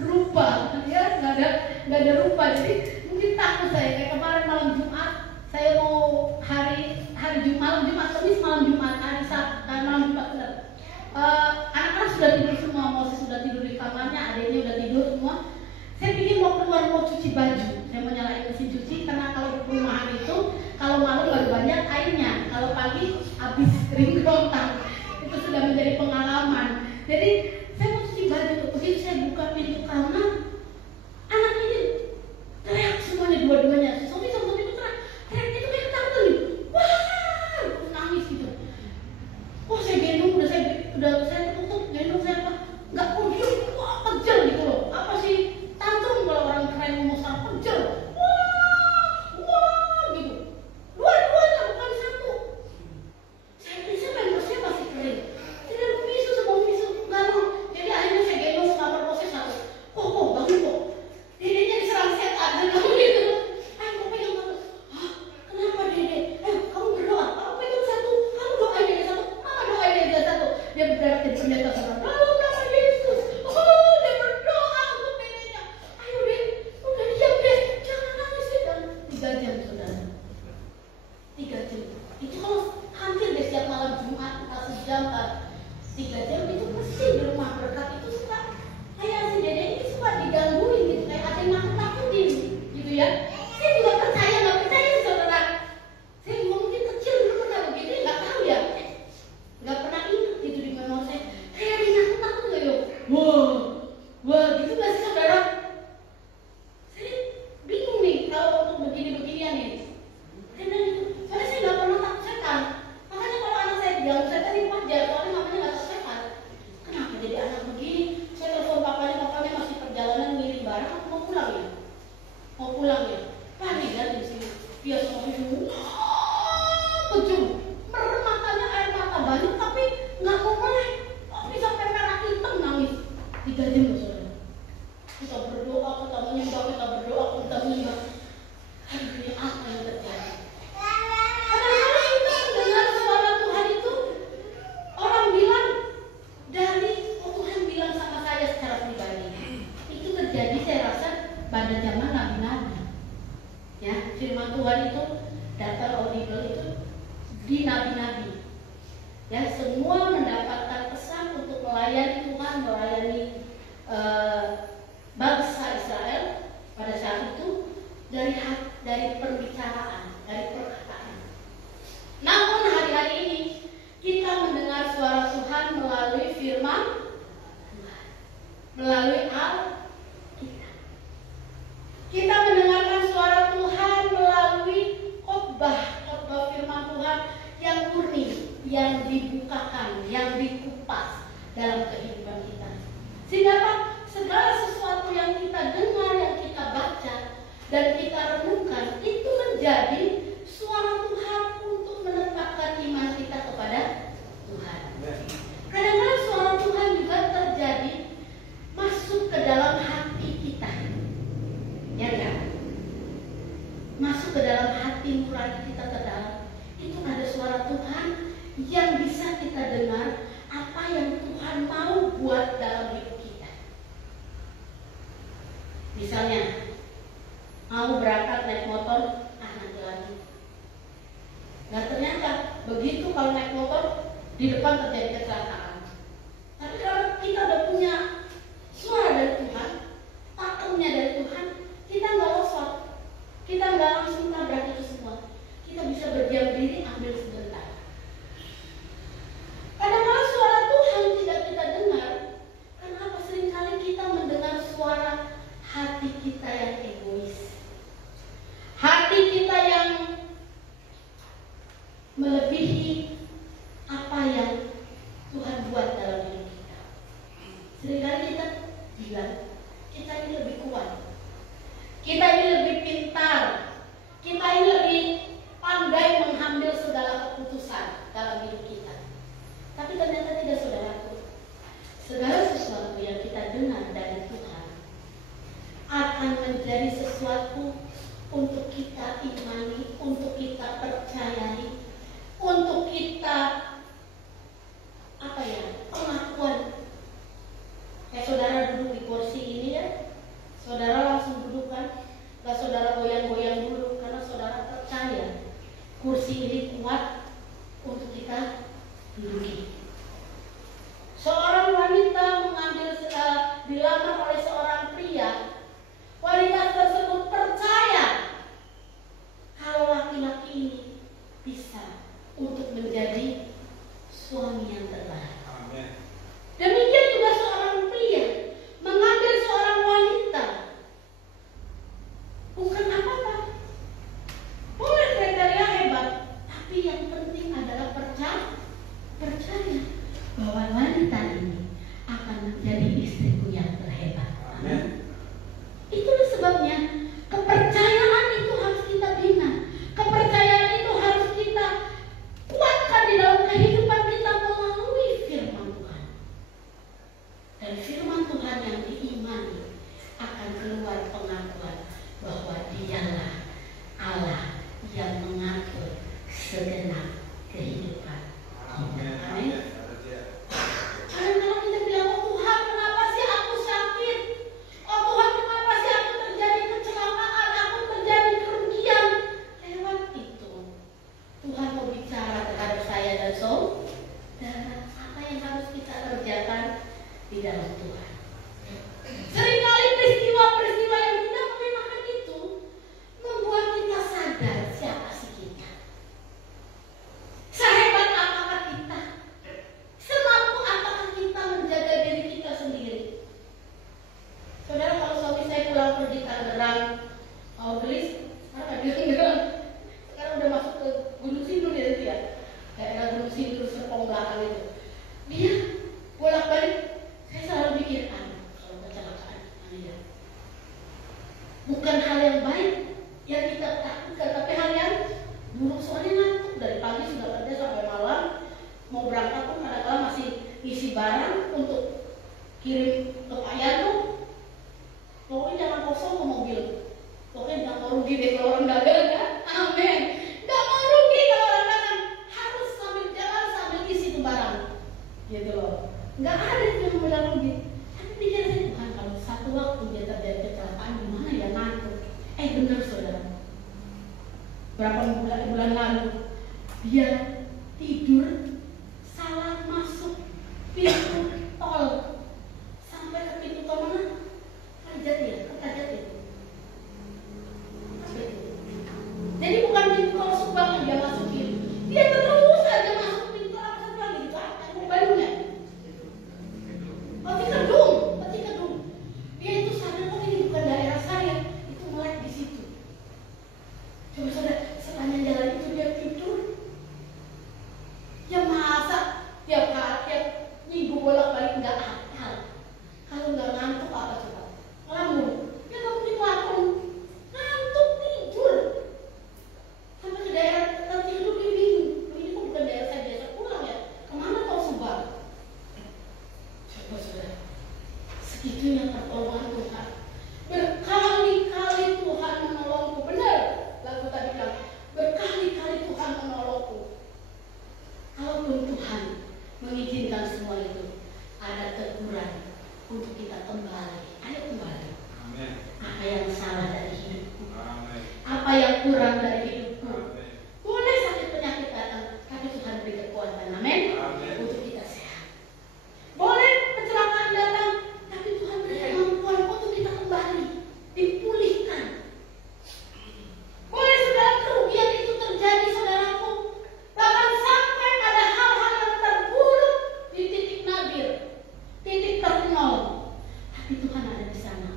rupa, ya nggak ada rupa. Jadi mungkin takut saya. Kayak kemarin malam Jumat, saya mau hari malam Jumat, Kamis malam Jumat, hari Sabtu malam Jumat benar. Anak-anak sudah tidur semua, Moses sudah tidur di kamarnya, adiknya sudah tidur semua. Saya pikir mau keluar mau cuci baju, saya mau nyalain mesin cuci karena kalau di perumahan itu kalau malam lebih banyak airnya, kalau pagi habis kering kerontang. Itu sudah menjadi pengalaman. Jadi saya mau cuci baju, begitu saya buka pintu kamar, anak ini teriak semuanya dua-duanya. Sofi sama Sofi itu teriak itu kayak ketakutan nih, wah, nangis gitu. Oh saya gendong, udah saya tutup gendong saya apa? Nggak diam, wah kejar gitu loh. Apa sih tantrum kalau orang keren ngomong sama kejar? Wah, 3 jam saudara. 3 jam. Itu kalau hampir deh setiap malam Jumat, entah sejam, entah 3 jam itu pasti di rumah berkat itu suka kayak si Dede ini suka digangguin gitu, kayak ada yang nakut-nakutin gitu ya. Saya juga percaya, nggak percaya saudara. Saya juga mungkin kecil dulu pernah begitu, nggak tahu ya, nggak pernah ingat gitu di memori saya. Kayak ada yang nakut-nakut nggak yuk? Wah, gitu nggak sih saudara? Saya bingung nih kalau untuk begini-beginian nih. Karena soalnya saya nggak pernah takut setan. Makanya kalau anak saya diganggu setan ini wajar, soalnya mamanya nggak takut setan. Kenapa jadi anak begini? Saya telepon papanya masih perjalanan ngirim barang, aku mau pulang ya. Panik kan di sini. Dia semua itu, kejum, merem matanya air mata banyak, tapi nggak mau melek. Kok bisa merah hitam nangis? 3 jam loh saudara. Kita berdoa, kita menyembah. Aduh, ini apa yang terjadi? Kadang-kadang kita mendengar suara Tuhan itu, orang bilang Tuhan bilang sama saya secara pribadi. Itu terjadi saya rasa pada zaman nabi-nabi. Ya, firman Tuhan itu datang audible itu di nabi-nabi. Ya, semua mendapatkan pesan untuk melayani Tuhan, melayani bangsa Israel pada saat itu dari perbicaraan, dari perkataan. Namun hari-hari ini kita mendengar suara Tuhan melalui firman Tuhan, melalui Alkitab. Kita mendengarkan suara Tuhan melalui khotbah firman Tuhan yang murni, yang dibukakan, yang dikupas dalam kehidupan kita. Sehingga apa? Segala sesuatu yang kita dengar, yang kita baca, dan kita renungkan itu menjadi suara Tuhan untuk menetapkan iman kita kepada Tuhan. Kadang-kadang suara Tuhan juga terjadi masuk ke dalam hati kita, ya kan? Masuk ke dalam hati nurani kita ke dalam. Itu ada suara Tuhan yang bisa kita dengar apa yang Tuhan mau buat dalam hidup kita. Misalnya mau berangkat naik motor, nanti lagi. Nah ternyata begitu kalau naik motor di depan terjadi kecelakaan. Tapi kalau kita udah punya suara dari Tuhan, pakemnya dari Tuhan, kita nggak losot, kita nggak langsung tabrak itu semua. Kita bisa berdiam diri, ambil sebentar. Kadang-kadang suara Tuhan tidak kita dengar, karena apa? Seringkali kita mendengar suara hati kita yang egois. Hati kita yang melebihi apa yang Tuhan buat dalam hidup kita. Seringkali kita bilang, kita ini lebih kuat, kita ini lebih pintar, kita ini lebih pandai mengambil segala keputusan dalam hidup kita. Tapi ternyata tidak, saudaraku. Segala sesuatu yang kita dengar dari Tuhan akan menjadi sesuatu untuk kita imani, untuk kita percayai, untuk kita pengakuan. Kayak saudara duduk di kursi ini ya, saudara langsung duduk kan, gak saudara goyang-goyang dulu, karena saudara percaya kursi ini kuat untuk kita duduki. Seorang wanita dilamar oleh seorang pria, wanita tersebut percaya kalau laki-laki ini bisa untuk menjadi suami yang terbaik. Amin. Demikian juga seorang pria mengambil seorang wanita, bukan apa-apa. Boleh kriteria hebat, mau berangkat pun kadang-kadang masih isi barang untuk kirim ke Pak Yanto. Pokoknya jangan kosong ke mobil. Pokoknya jangan mau rugi deh kalau orang dagang ya. Amin. Nggak mau rugi kalau orang dagang. Harus sambil jalan sambil isi tuh barang. Gitu loh. Nggak ada yang bilang rugi. Tapi pikirnya Tuhan, kalau satu waktu dia terjadi kecelakaan gimana ya, ngantuk. Benar saudara. Berapa bulan lalu dia tidur salah masuk pintu tol. Sampai ke pintu tol mana? Kertajati itu. Jadi bukan pintu tol Subang yang dia masukin. Dia terus aja masuk pintu apa satu lagi itu apa barunya. Peti Kedung. Dia itu sadar kok ini bukan daerah saya. Itu melek di situ. Coba saudara, sepanjang jalan itu dia tidur. Ya masa tiap minggu bolak-balik nggak akal. Kalau nggak ngantuk apa coba? Ngelamun. Ya nggak mungkin ngelamun. Ngantuk tidur. Sampai ke daerah tertidur dia bingung. Ini kok bukan daerah saya, biasa pulang ya. Kemana kau Subang? Coba saudara. Segitunya pertolongan Tuhan. Berkali-kali Tuhan menolongku. Benar. Lagu tadi bilang berkali-kali Tuhan menolongku. Kalaupun Tuhan mengizinkan semua itu, ada teguran untuk kita kembali. Ayo kembali. Amin. Apa yang salah dari hidupku? Amin. Apa yang kurang dari hidupku? Boleh sakit penyakit datang, tapi Tuhan beri kekuatan. Amin. Untuk kita sehat. Boleh kecelakaan datang, tapi Tuhan beri kemampuan untuk kita kembali, dipulihkan. Boleh saudara kerugian itu terjadi saudaraku, bahkan sampai pada hal-hal yang terburuk di titik nadir, titik ternol, tapi Tuhan ada di sana.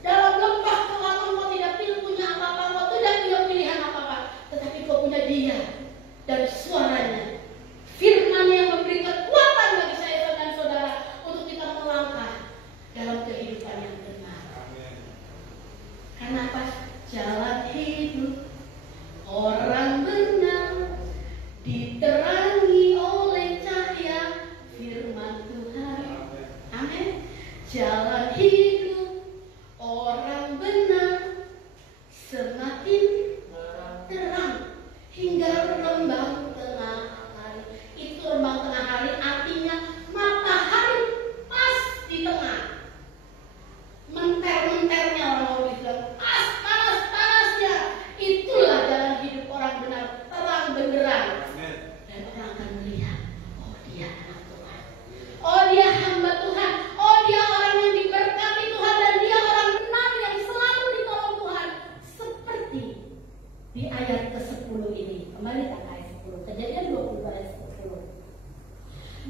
Dalam lembah kelaman kau tidak punya apa-apa, kau tidak punya pilihan apa-apa, tetapi kau punya Dia dan suaranya, firman yang memberi kekuatan bagi saya dan saudara untuk kita melangkah dalam kehidupan yang benar. Karena apa? Jalan hidup orang benar diterangi oleh cahaya firman Tuhan. Amin. Jalan hidup orang benar semakin terang hingga rembang tengah hari. Itu rembang tengah hari artinya matahari pas di tengah. Menter-menternya orang bilang panas-panasnya. Itulah jalan hidup orang benar, terang benderang. Dan orang akan melihat, oh dia anak Tuhan, oh dia hamba Tuhan, oh dia orang yang diberkati Tuhan, dan dia orang benar yang selalu ditolong Tuhan. Seperti di ayat ke-10 ini. Kembali ke ayat 10, Kejadian 20 ayat 10.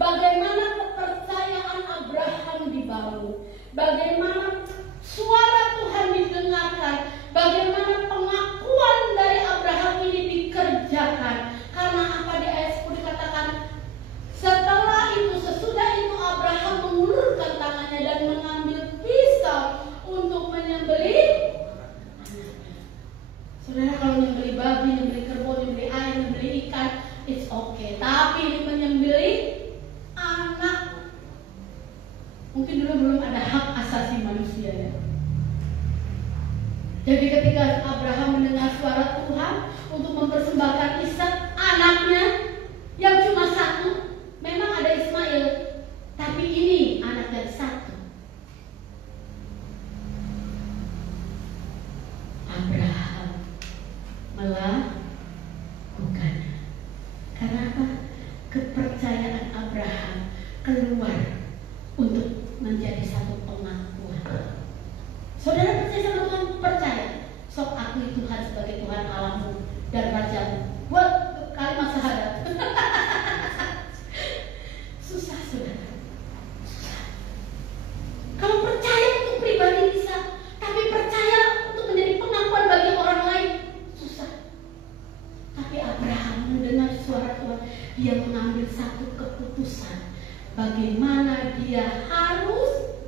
Bagaimana kepercayaan Abraham dibangun, bagaimana suara Tuhan didengarkan, bagaimana pengakuan dari Abraham ini dikerjakan. Karena apa di ayat 10 dikatakan, setelah itu, sesudah itu Abraham mengulurkan tangannya dan mengambil pisau untuk menyembelih anaknya. Saudara, kalau menyembelih babi, menyembelih kerbau, menyembelih ayam, menyembelih ikan, it's okay. Tapi ini menyembelih anak. Mungkin dulu belum ada hak asasi manusia ya. Jadi ketika Abraham mendengar suara Tuhan untuk mempersembahkan Ishak anaknya yang cuma satu, memang ada Ismail, tapi ini anak yang satu. Abraham melakukannya. Karena apa? Kepercayaan Abraham keluar untuk menjadi satu pengakuan. Saudara percaya sama Tuhan? Percaya. Sok akui Tuhan sebagai Tuhan Allahmu dan Rajamu. Buat kalimat syahadat. Susah saudara. Susah. Kalau percaya untuk pribadi bisa, tapi percaya untuk menjadi pengakuan bagi orang lain susah. Tapi Abraham mendengar suara Tuhan, dia mengambil satu keputusan. Bagaimana dia harus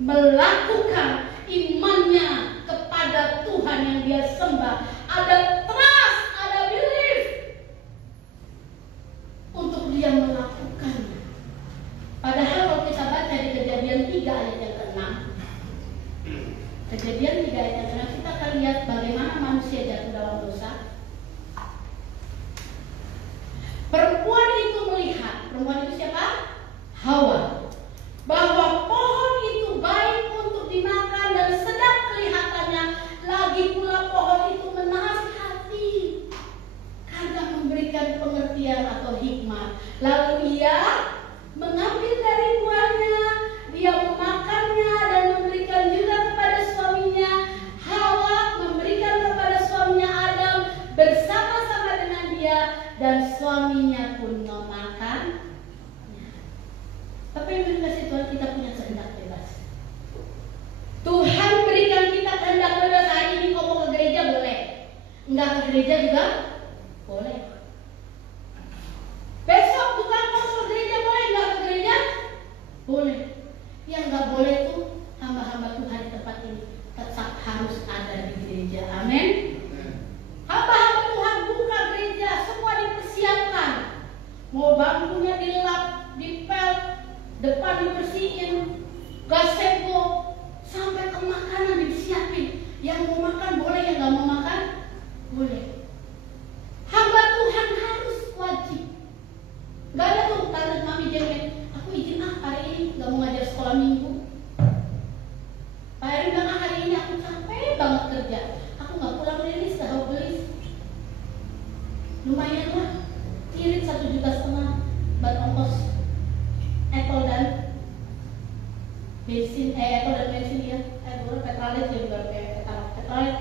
melakukan imannya kepada Tuhan yang dia sembah. Ada trust, ada belief untuk dia dan suaminya pun memakan. Apa yang kasih Tuhan, kita punya kehendak bebas. Tuhan berikan kita kehendak bebas. Hari ini kau mau ke gereja boleh, enggak ke gereja juga boleh. Besok bukan mau ke gereja boleh, enggak ke gereja boleh. Yang enggak boleh tuh hamba-hamba Tuhan di tempat ini tetap harus ada di gereja. Amin. Hamba-hamba Tuhan buka gereja, semua dipersiapkan. Mau bangkunya dilap, dipel, depan dibersihin, gazebo, sampai ke makanan disiapin. Yang mau makan boleh, yang nggak mau makan boleh. Hamba Tuhan harus wajib. Gak ada tuh tante mami jengkel, aku izin hari ini nggak mau ngajar sekolah minggu. Pak Erin bilang hari ini aku capek banget kerja, aku nggak pulang rilis, gak belis. Lumayan lah, irit 1,5 juta buat ongkos Apple dan bensin, Apple dan bensin ya, bukan petralit ya, bukan petralit.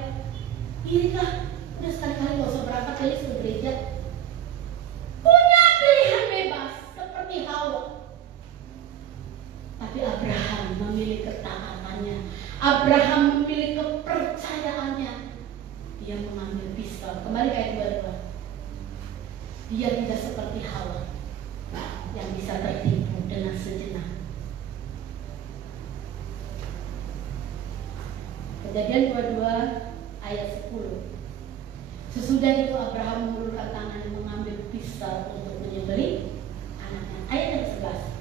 Irit lah, udah sekali-kali gak usah berangkat rilis ke gereja. Punya pilihan bebas seperti Hawa. Tapi Abraham memilih ketaatannya, Abraham memilih kepercayaannya. Dia mengambil pisau. Kembali ke ayat 22. Dia tidak seperti Hawa yang bisa tertipu dengan sejenak. Kejadian 22 ayat 10. Sesudah itu Abraham mengulurkan tangan mengambil pisau untuk menyembelih anaknya. Ayat yang 11.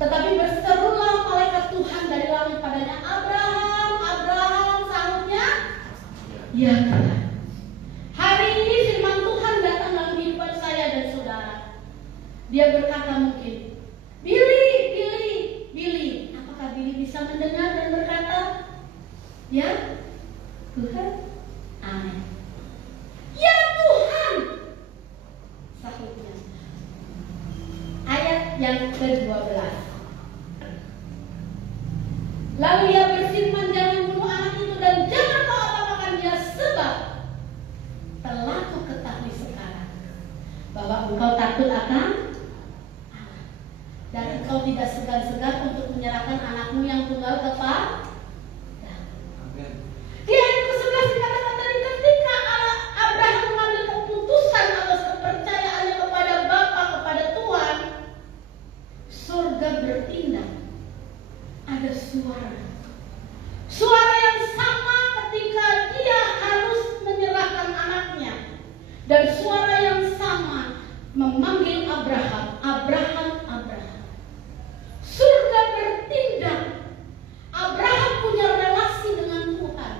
Tetapi berserulah malaikat Tuhan dari langit padanya, Abraham, Abraham, sahutnya, ya Tuhan. Hari ini firman Tuhan datang dalam kehidupan saya dan saudara. Dia berkata mungkin, Billy, apakah Billy bisa mendengar dan berkata, ya Tuhan, amin. Ya Tuhan, sahutnya. Ayat yang ke-12. Lalu ia berfirman, jangan bunuh anak itu dan jangan kau apa-apakan dia, sebab telah ku ketahui sekarang bahwa engkau takut akan Allah, dan engkau tidak segan-segan untuk menyerahkan anakmu yang tunggal kepada. Di ayat ke-11 dikatakan tadi, ketika Abraham mengambil keputusan atas kepercayaannya kepada Bapa, kepada Tuhan, surga bertindak. Ada suara yang sama ketika dia harus menyerahkan anaknya, dan suara yang sama memanggil Abraham, Abraham, Abraham. Surga bertindak. Abraham punya relasi dengan Tuhan.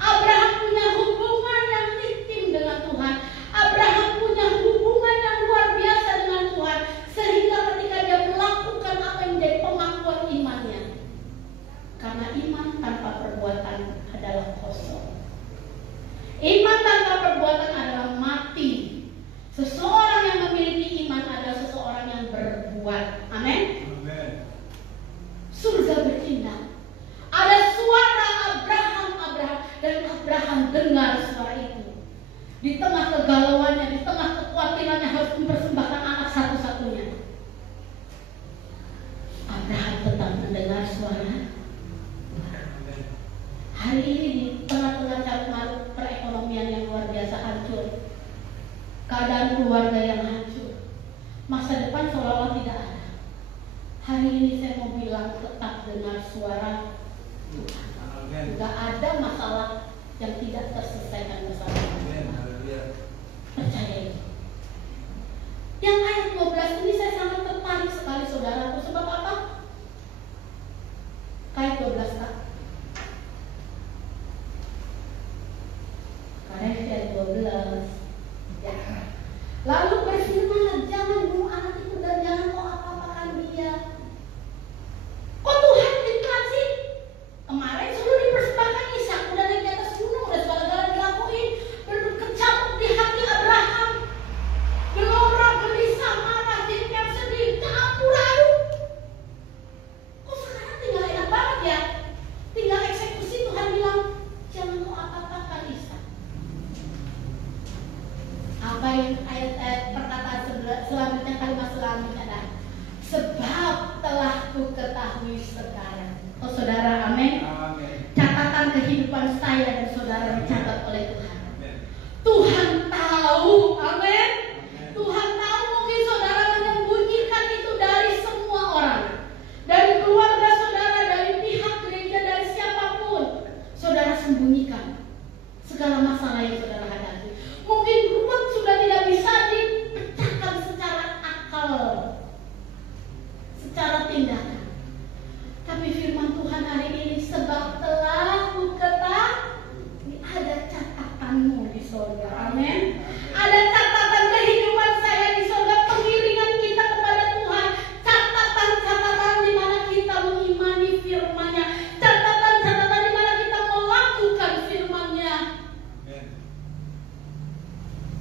Abraham punya hubungan yang intim dengan Tuhan. Abraham punya hubungan yang luar biasa dengan Tuhan, sehingga ketika dia melakukan apa yang menjadi pengakuan imannya, karena iman tanpa perbuatan adalah kosong. Iman tanpa perbuatan adalah mati. Seseorang yang memiliki iman adalah seseorang yang berbuat. Amin. Surga bertindak. Ada suara Abraham, Abraham, dan Abraham dengar suara itu. Di tengah kegalauannya, di tengah kekhawatirannya harus mempersembahkan anak satu-satunya, Abraham tetap mendengar suara. Hari ini di tengah-tengah carut-marut perekonomian yang luar biasa hancur, keadaan keluarga yang hancur, masa depan seolah-olah tidak ada. Hari ini saya mau bilang, tetap dengar suara Tuhan. Tidak ada masalah yang tidak terselesaikan bersama. Percaya itu. Yang ayat 12 ini saya sangat tertarik sekali, saudaraku. Sebab apa? Ayat 12 Kak. Ayat 12. Ya. Lalu berfirmanlah, jangan bunuh anak itu dan jangan kau apa-apakan dia. Kok Tuhan dikasih saudara, amin. Catatan kehidupan saya dan saudara dicatat oleh Tuhan. Tuhan tahu, amin. Tuhan tahu mungkin saudara menyembunyikan itu dari semua orang, dari keluarga saudara, dari pihak gereja, dari siapapun. Saudara sembunyikan segala masalah yang saudara hadapi. Mungkin ruwet sudah tidak bisa dipecahkan secara akal, secara tindakan. Tapi firman Tuhan hari ini, sebab telah kuketahui, ada catatanmu di surga, amin. Ada catatan kehidupan saya di surga, pengiringan kita kepada Tuhan, catatan-catatan di mana kita mengimani firman-Nya, catatan-catatan di mana kita melakukan firman-Nya.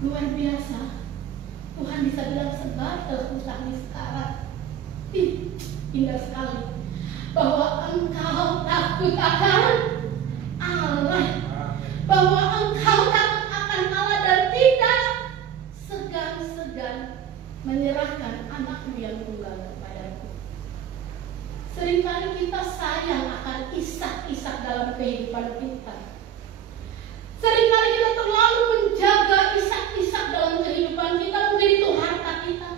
Luar biasa. Tuhan bisa bilang sebab telah kuketahui sekarang. Indah sekali bahwa engkau takut akan Allah, bahwa engkau takut akan Allah dan tidak segan-segan menyerahkan anakmu yang tunggal kepadaku. Seringkali kita sayang akan isak-isak dalam kehidupan kita. Seringkali kita terlalu menjaga isak-isak dalam kehidupan kita. Mungkin itu harta kita,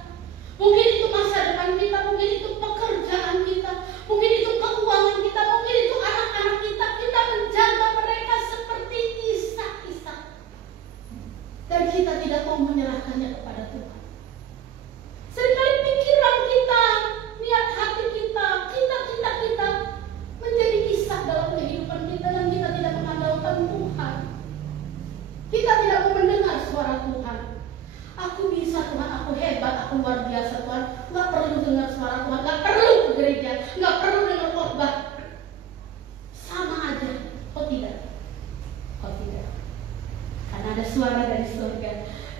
mungkin itu masa depan kita, mungkin itu pekerjaan kita, mungkin itu keuangan kita, mungkin itu anak-anak kita. Kita menjaga mereka seperti isak-isak, dan kita tidak mau menyerahkannya kepada Tuhan. Seringkali pikiran kita, niat hati kita, cita-cita kita menjadi isak dalam kehidupan kita, dan kita tidak mengandalkan Tuhan. Kita tidak mau mendengar suara Tuhan. Aku bisa Tuhan, aku hebat, aku luar biasa Tuhan. Gak perlu dengar suara Tuhan, gak perlu ke gereja, gak perlu dengar khotbah. Sama aja, kok tidak? Kok tidak? Karena ada suara dari surga.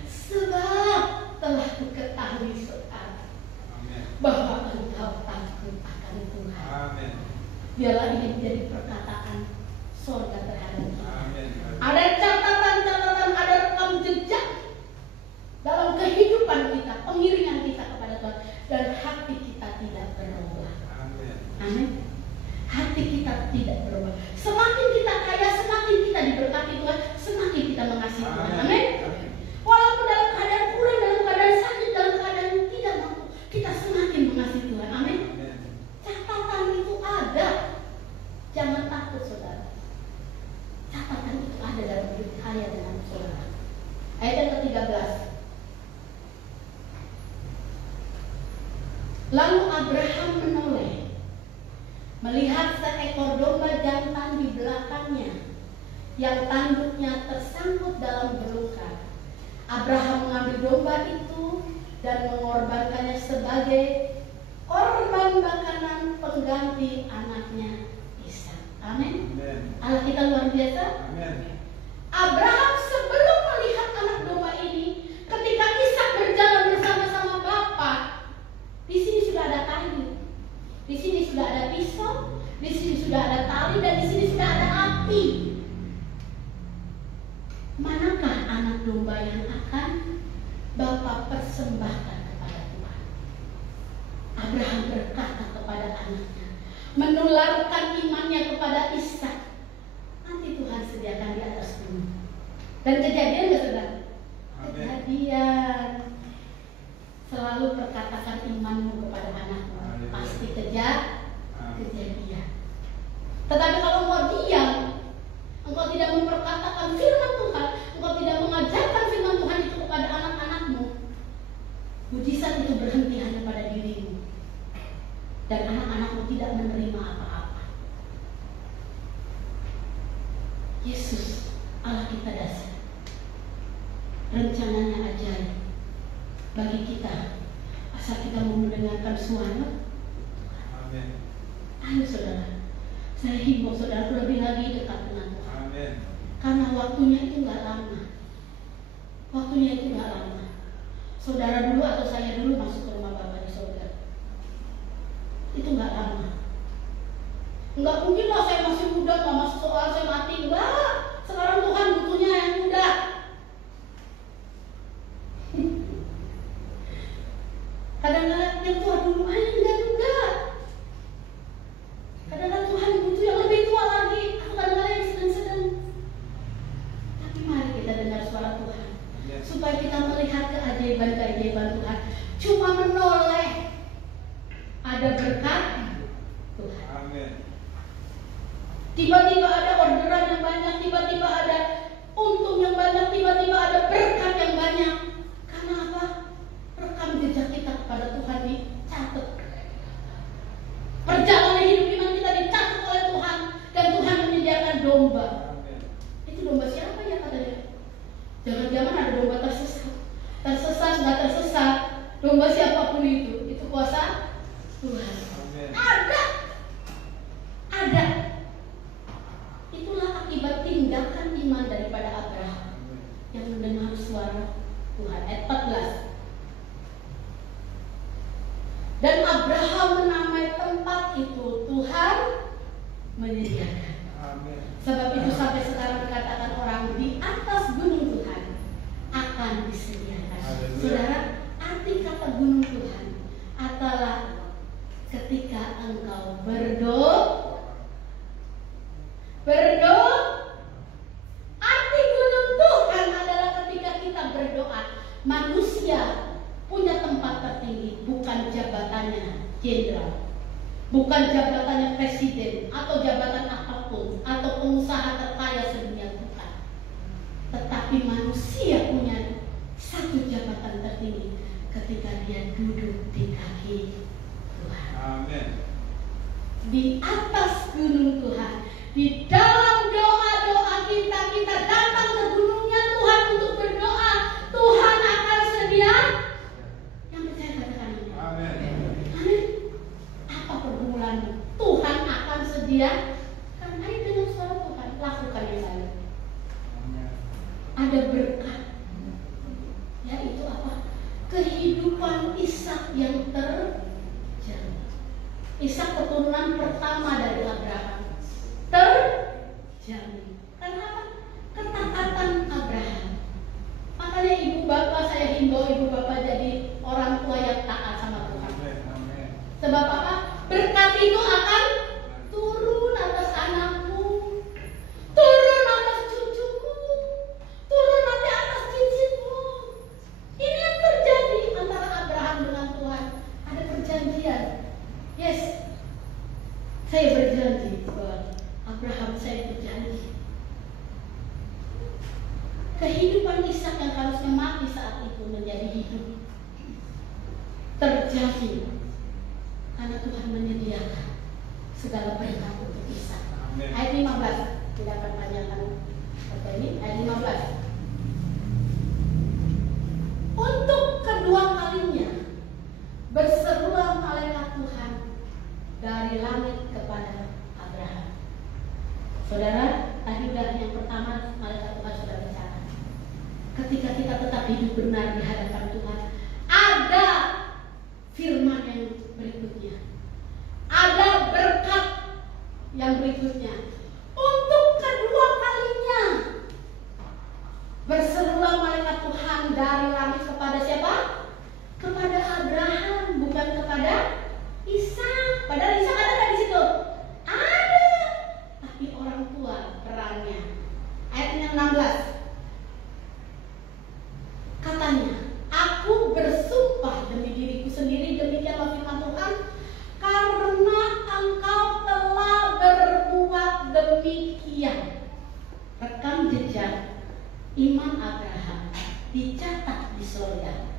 Sebab telah kuketahui sekarang bahwa engkau takut akan Tuhan. Biarlah ini menjadi perkataan surga terhadap kita. Ada catatan-catatan, ada rekam jejak dalam kehidupan kita, pengiringan kita kepada Tuhan, dan hati kita tidak berubah. Amin. Hati kita tidak berubah. Semakin kita kaya, semakin kita diberkati Tuhan, semakin kita mengasihi Tuhan. Amin. Walaupun dalam keadaan kurang, dalam keadaan sakit, dalam keadaan tidak mampu, kita semakin mengasihi Tuhan. Amin. Catatan itu ada. Jangan takut saudara. Catatan itu ada dalam hidup saya dengan saudara. Ayat yang ke-13. Lalu Abraham menoleh, melihat seekor domba jantan di belakangnya, yang tanduknya tersangkut dalam belukar. Abraham mengambil domba itu dan mengorbankannya sebagai korban makanan pengganti anaknya Ishak. Amin. Allah kita luar biasa. Abraham sebelum melihat anak domba ini, ketika Ishak berjalan bersama-sama Bapa, di sini sudah ada kayu, di sini sudah ada pisau, di sini sudah ada tali, dan di sini sudah ada api. Manakah anak domba yang akan Bapa persembahkan kepada Tuhan? Abraham berkata kepada anaknya, menularkan imannya kepada Ishak. Nanti Tuhan sediakan di atas gunung. Dan kejadian gak saudara? Kejadian. Selalu perkatakan imanmu kepada anakmu, pasti kejadian. Tetapi kalau engkau diam, engkau tidak memperkatakan firman Tuhan, engkau tidak mengajarkan firman Tuhan itu kepada anak-anakmu, mujizat itu berhenti hanya pada dirimu, dan anak-anakmu tidak menerima apa-apa. Yesus, Allah kita dasar, rencananya ajaib bagi kita, asal kita mau mendengarkan suara. Ayo saudara, saya himbau saudara lebih lagi dekat dengan Tuhan. Karena waktunya itu nggak lama. Waktunya itu nggak lama. Saudara dulu atau saya dulu masuk ke rumah Bapa di surga, itu nggak lama. Nggak mungkin lah saya masih muda, nggak masuk soal saya mati. Enggak. Sekarang Tuhan butuhnya yang muda. Kadang-kadang yang tua dulu aja enggak juga. Kadang-kadang Tuhan butuh suara Tuhan, supaya kita melihat keajaiban-keajaiban Tuhan. Cuma menoleh ada berkat Tuhan. Amin. Tiba-tiba ada orderan yang banyak, tiba-tiba ada untung yang banyak, tiba-tiba ada berkat yang banyak. Karena apa? Rekam jejak kita kepada Tuhan dicatat. Perjalanan hidup iman kita dicatat oleh Tuhan, dan Tuhan menyediakan domba. Itu domba siapa ya katanya? Jangan-jangan ada domba tersesat, nggak tersesat. Domba siapapun itu kuasa Tuhan. Ada. Itulah akibat tindakan iman daripada Abraham yang mendengar suara Tuhan. Ayat 14. Dan Abraham menamai tempat itu Tuhan menyediakan. Sebab itu sampai sekarang dikatakan orang di atas gunung Tuhan akan disediakan. Saudara, arti kata gunung Tuhan adalah ketika engkau berdoa. Arti gunung Tuhan adalah ketika kita berdoa. Manusia punya tempat tertinggi, bukan jabatannya jenderal, bukan jabatannya presiden atau jabatan apapun atau pengusaha terkaya sedunia, bukan. Tetapi manusia punya satu jabatan tertinggi ketika dia duduk di kaki Tuhan. Amin. Di atas gunung Tuhan, di dalam doa-doa kita datang ke gunungnya Tuhan untuk berdoa. Tuhan akan sedia. Yang percaya katakan ini. Amin. Apa pergumulanmu? Tuhan akan sedia. Karena dengan suara Tuhan, lakukan yang baik. Ada berkat. Yaitu apa? Kehidupan Ishak yang terjamin. Ishak keturunan pertama dari Abraham. Terjamin. Karena apa? Ketaatan Abraham. Makanya ibu bapak, saya himbau ibu bapak jadi orang tua yang taat sama Tuhan. Sebab apa? Berkat itu akan turun atas anakmu, turun atas cucumu, turun nanti atas cicitmu. Ini yang terjadi antara Abraham dengan Tuhan. Ada perjanjian. Yes, saya berjanji bahwa Abraham, saya berjanji. Kehidupan Ishak yang harusnya mati saat itu menjadi hidup. Terjadi karena Tuhan menyediakan segala berkat untuk Ishak. Ayat 15, tidak akan panjangkan seperti ini. Ayat 15. Untuk kedua kalinya berserulah malaikat Tuhan dari langit kepada Abraham. Saudara, tadi udah yang pertama malaikat Tuhan sudah bicara. Ketika kita tetap hidup benar di hadapan Tuhan, ada firman yang berikutnya, ada berkat yang berikutnya. Untuk kedua kalinya berserulah malaikat Tuhan dari langit kepada siapa? Kepada Abraham, bukan kepada Ishak. Padahal Ishak ada di situ. Ada. Tapi orang tua perannya. Ayat 16. Katanya, aku bersumpah demi diriku sendiri, demikianlah firman Tuhan, karena engkau telah berbuat demikian. Rekam jejak iman Abraham dicatat di surga.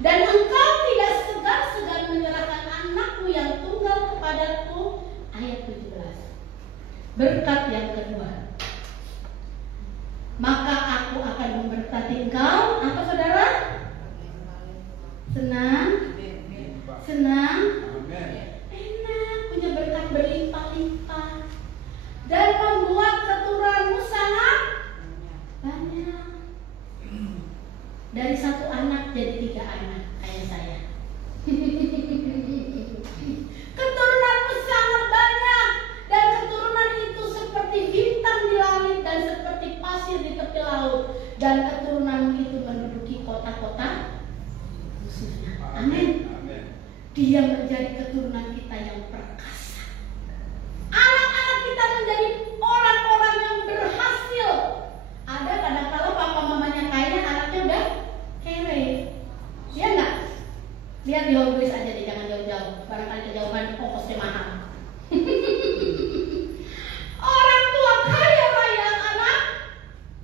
Dan engkau tidak segan-segan menyerahkan anakmu yang tunggal kepadaku. Ayat 17. Berkat yang kedua. Maka aku akan memberkati engkau. Apa saudara? Senang? Senang? Enak, punya berkat berlimpah-limpah. Dan membuat keturunanmu sangat banyak. Dari satu anak jadi 3 anak, kayak saya. Keturunanmu sangat banyak. Dan keturunan itu seperti bintang di langit dan seperti pasir di tepi laut. Dan keturunan itu menduduki kota-kota musuhnya. Amin. Dia menjadi keturunan kita yang perkasa. Anak-anak kita menjadi orang-orang yang berhasil. Ada kadang-kala papa mamanya kaya, Mendingan di Home Louis aja deh, jangan jauh-jauh. Barangkali kejauhan ongkosnya mahal. Orang tua kaya raya, anak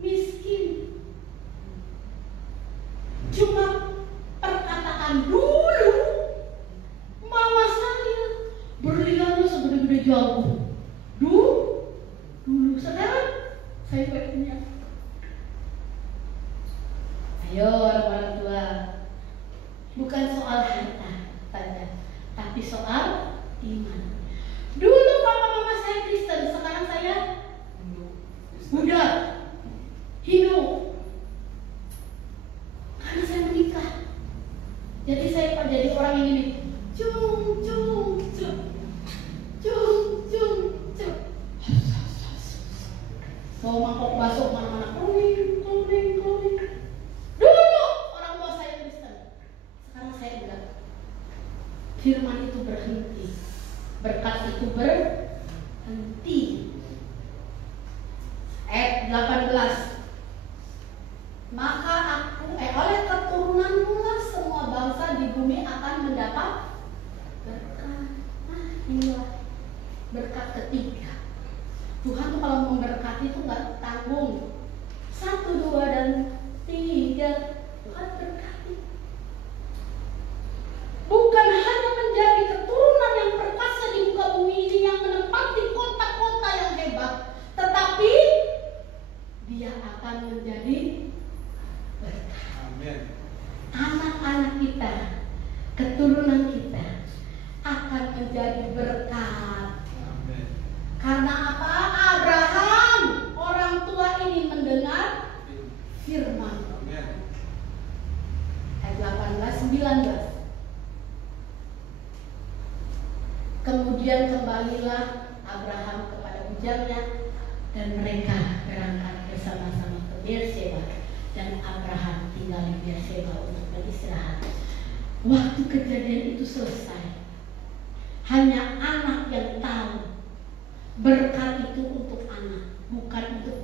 miskin. Cuma perkataan dulu, mama saya berliannya segede-gede jagung. Dulu sekarang saya punya. Ayo orang tua, bukan soal harta saja, tapi soal iman. Dulu mama saya Kristen, sekarang saya Buddha, Hindu. Karena saya menikah, jadi saya jadi orang yang ini. Mau mangkok bakso mana-mana keliling. Dulu orang tua saya Kristen, sekarang saya enggak. Firman itu berhenti, berkat itu berhenti. Ayat 18. Maka oleh keturunanmu lah semua bangsa di bumi akan mendapat berkat. Nah, inilah berkat ketiga. Tuhan tuh kalau memberkati itu nggak tanggung. 1, 2, dan 3. Tuhan berkati. Bukan hanya menjadi keturunan yang perkasa di muka bumi ini yang menempati kota-kota yang hebat, tetapi dia akan menjadi berkat. Amin. Anak-anak kita, keturunan kita akan menjadi berkat. Amin. Karena apa? Abraham, orang tua ini mendengar firman. Amin. Ayat 18, 19. Kemudian kembalilah Abraham kepada bujangnya dan mereka berangkat bersama-sama ke Berseba, dan Abraham tinggal di Berseba untuk beristirahat. Waktu kejadian itu selesai, hanya anak yang tahu berkat itu untuk anak, bukan untuk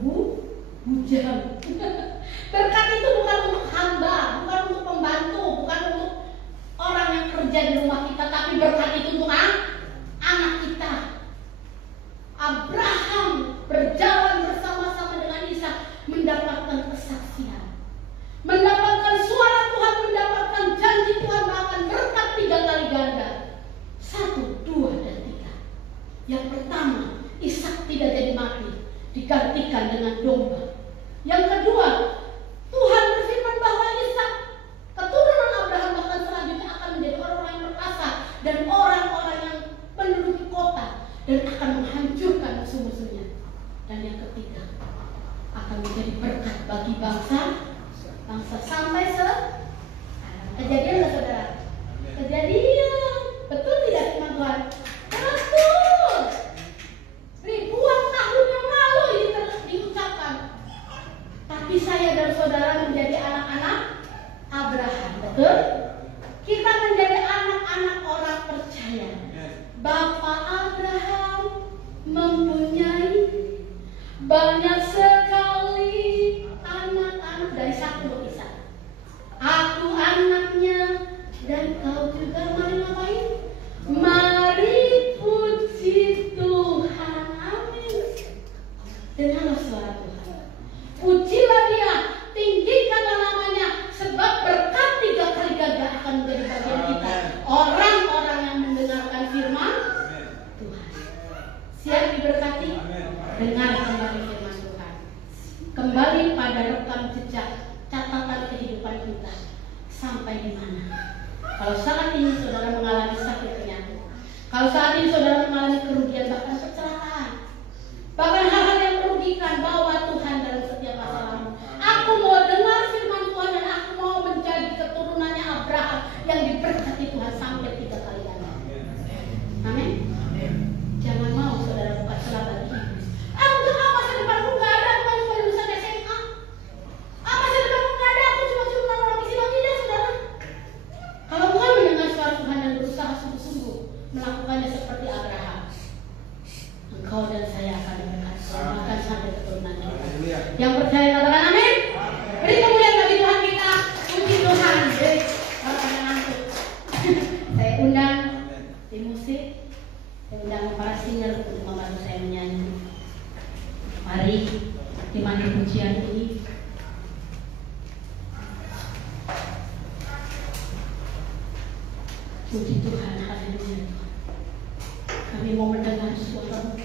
bujang. Berkat itu bukan untuk hamba, bukan untuk pembantu, bukan untuk orang yang kerja di rumah kita, tapi berkat itu untuk anak kita. Abraham berjalan bersama-sama dengan Ishak, mendapatkan kesaksian, mendapatkan suara Tuhan, mendapatkan janji Tuhan akan berkat 3 kali ganda. 1, 2, dan 3. Yang pertama, Ishak tidak jadi mati, digantikan dengan domba. Yang kedua, Tuhan berfirman bahwa Ishak, keturunan Abraham, bahkan selanjutnya akan menjadi orang-orang yang perkasa dan orang-orang yang menduduki kota dan akan menghancurkan musuh-musuhnya. Dan yang ketiga, akan menjadi berkat bagi bangsa sampai kejadian lah saudara. Kejadian, betul tidak firman Tuhan? Betul. Ribuan tahun yang lalu ini diucapkan. Tapi saya dan saudara menjadi anak-anak Abraham, betul? Kita menjadi anak-anak orang percaya. Bapak Abraham mempunyai banyak sekali anak-anak, dari 1 Ishak. Aku anaknya dan kau juga. Mari ngapain? Mari puji Tuhan. Amin. Dengarlah suara Tuhan. Pujilah dia, tinggikanlah namanya, sebab berkat 3 kali ganda akan menjadi bagian kita. Orang-orang yang mendengarkan firman Tuhan. Siap diberkati? Dengar kembali firman Tuhan. Kembali pada rekam jejak catatan kehidupan kita. Sampai di mana? Kalau saat ini saudara mengalami sakit penyakit, kalau saat ini saudara mengalami kerugian, bahkan kecelakaan, bahkan hal-hal yang merugikan, bawa Tuhan dalam setiap masalahmu. Aku mau dengar firman Tuhan dan aku mau menjadi keturunannya Abraham yang diberkati Tuhan sampai 3 kali ganda. Amin. Jangan mau saudara buka celah bagi iblis. Enggak, masa depanku nggak ada, aku cuma lulusan SMA. Masa depanku nggak ada, aku cuma orang Islam. Tidak saudara. Kalau Tuhan mendengar suara Tuhan dan berusaha sungguh-sungguh melakukannya seperti Abraham, engkau dan saya akan diberkati bahkan sampai keturunannya Puji Tuhan, haleluya. Kami mau mendengar suara-Mu.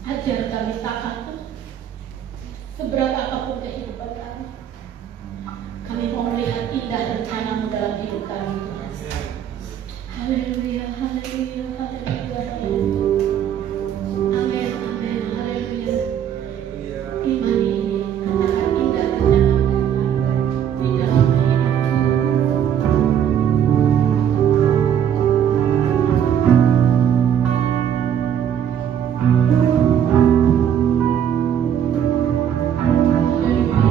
Ajar kami taat, seberat apapun kehidupan kami. Kami mau melihat indah rencana-Mu dalam hidup kami, Tuhan. Haleluya, haleluya, haleluya, haleluya. Amin, amin, haleluya. Imani ini akan indah rencana-Mu di dalam hidup. Haleluya.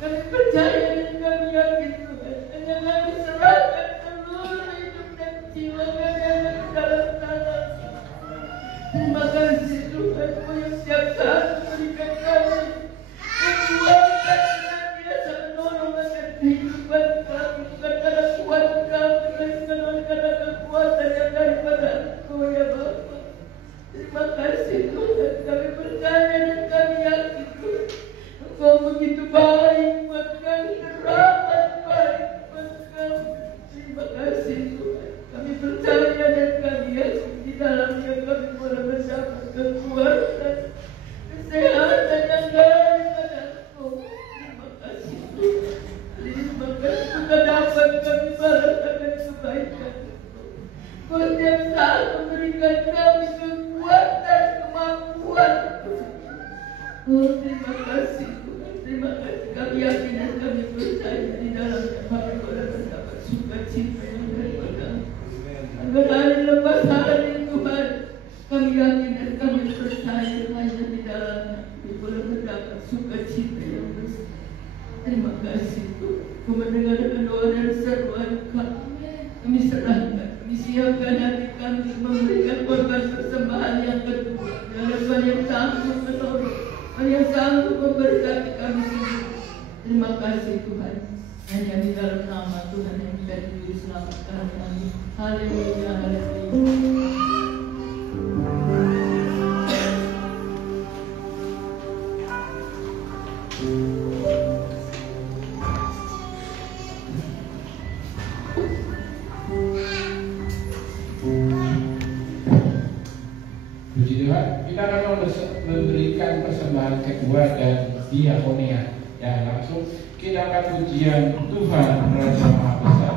Kami percaya dan kami yakin Tuhan. Hanya kami serahkan seluruh hidup dan jiwa kami hanya ke dalam tangan. Terima kasih Tuhan, Kau yang setiap saat memberikan kami menguatkan senantiasa menolong akan kehidupan kami, bukan karena kuat kami, melainkan karena kekuatan yang daripada Engkau ya Bapa. Terima kasih Tuhan, kami percaya dan kami yakin Tuhan, Engkau begitu baik buat kami, teramat baik buat kami. Terima kasih Tuhan, kami percaya dan kami yakin di dalamnya kami boleh mendapat kekuatan, kesehatan yang daripada Engkau. Terima kasih Tuhan, terima kasih Tuhan dapat kami balas akan kebaikan Engkau. Kau setiap saat memberikan kami kekuatan, kemampuan. Oh terima kasih Tuhan, terima kasih. Kami yakin dan kami percaya di dalamnya kami boleh mendapat sukacita yang daripada agar hari lepas hari Tuhan. Kami yakin dan kami percaya hanya di dalamnya kami boleh mendapat sukacita yang besar. Terima kasih Tuhan. Kau mendengarkan doa dan seruan kami. Kami serahkan, kami siapkan hati kami memberikan korban persembahan yang kedua. Tuhan yang sanggup menolong, Tuhan yang sanggup memberkati kami semua. Terima kasih Tuhan. Hanya di dalam nama Tuhan yang kita diberi selamatkan kami. Haleluya, haleluya. Puji Tuhan, kita akan memberikan persembahan kedua dan diakonia. Ya, langsung kita akan pujian Tuhan Raja Maha Besar.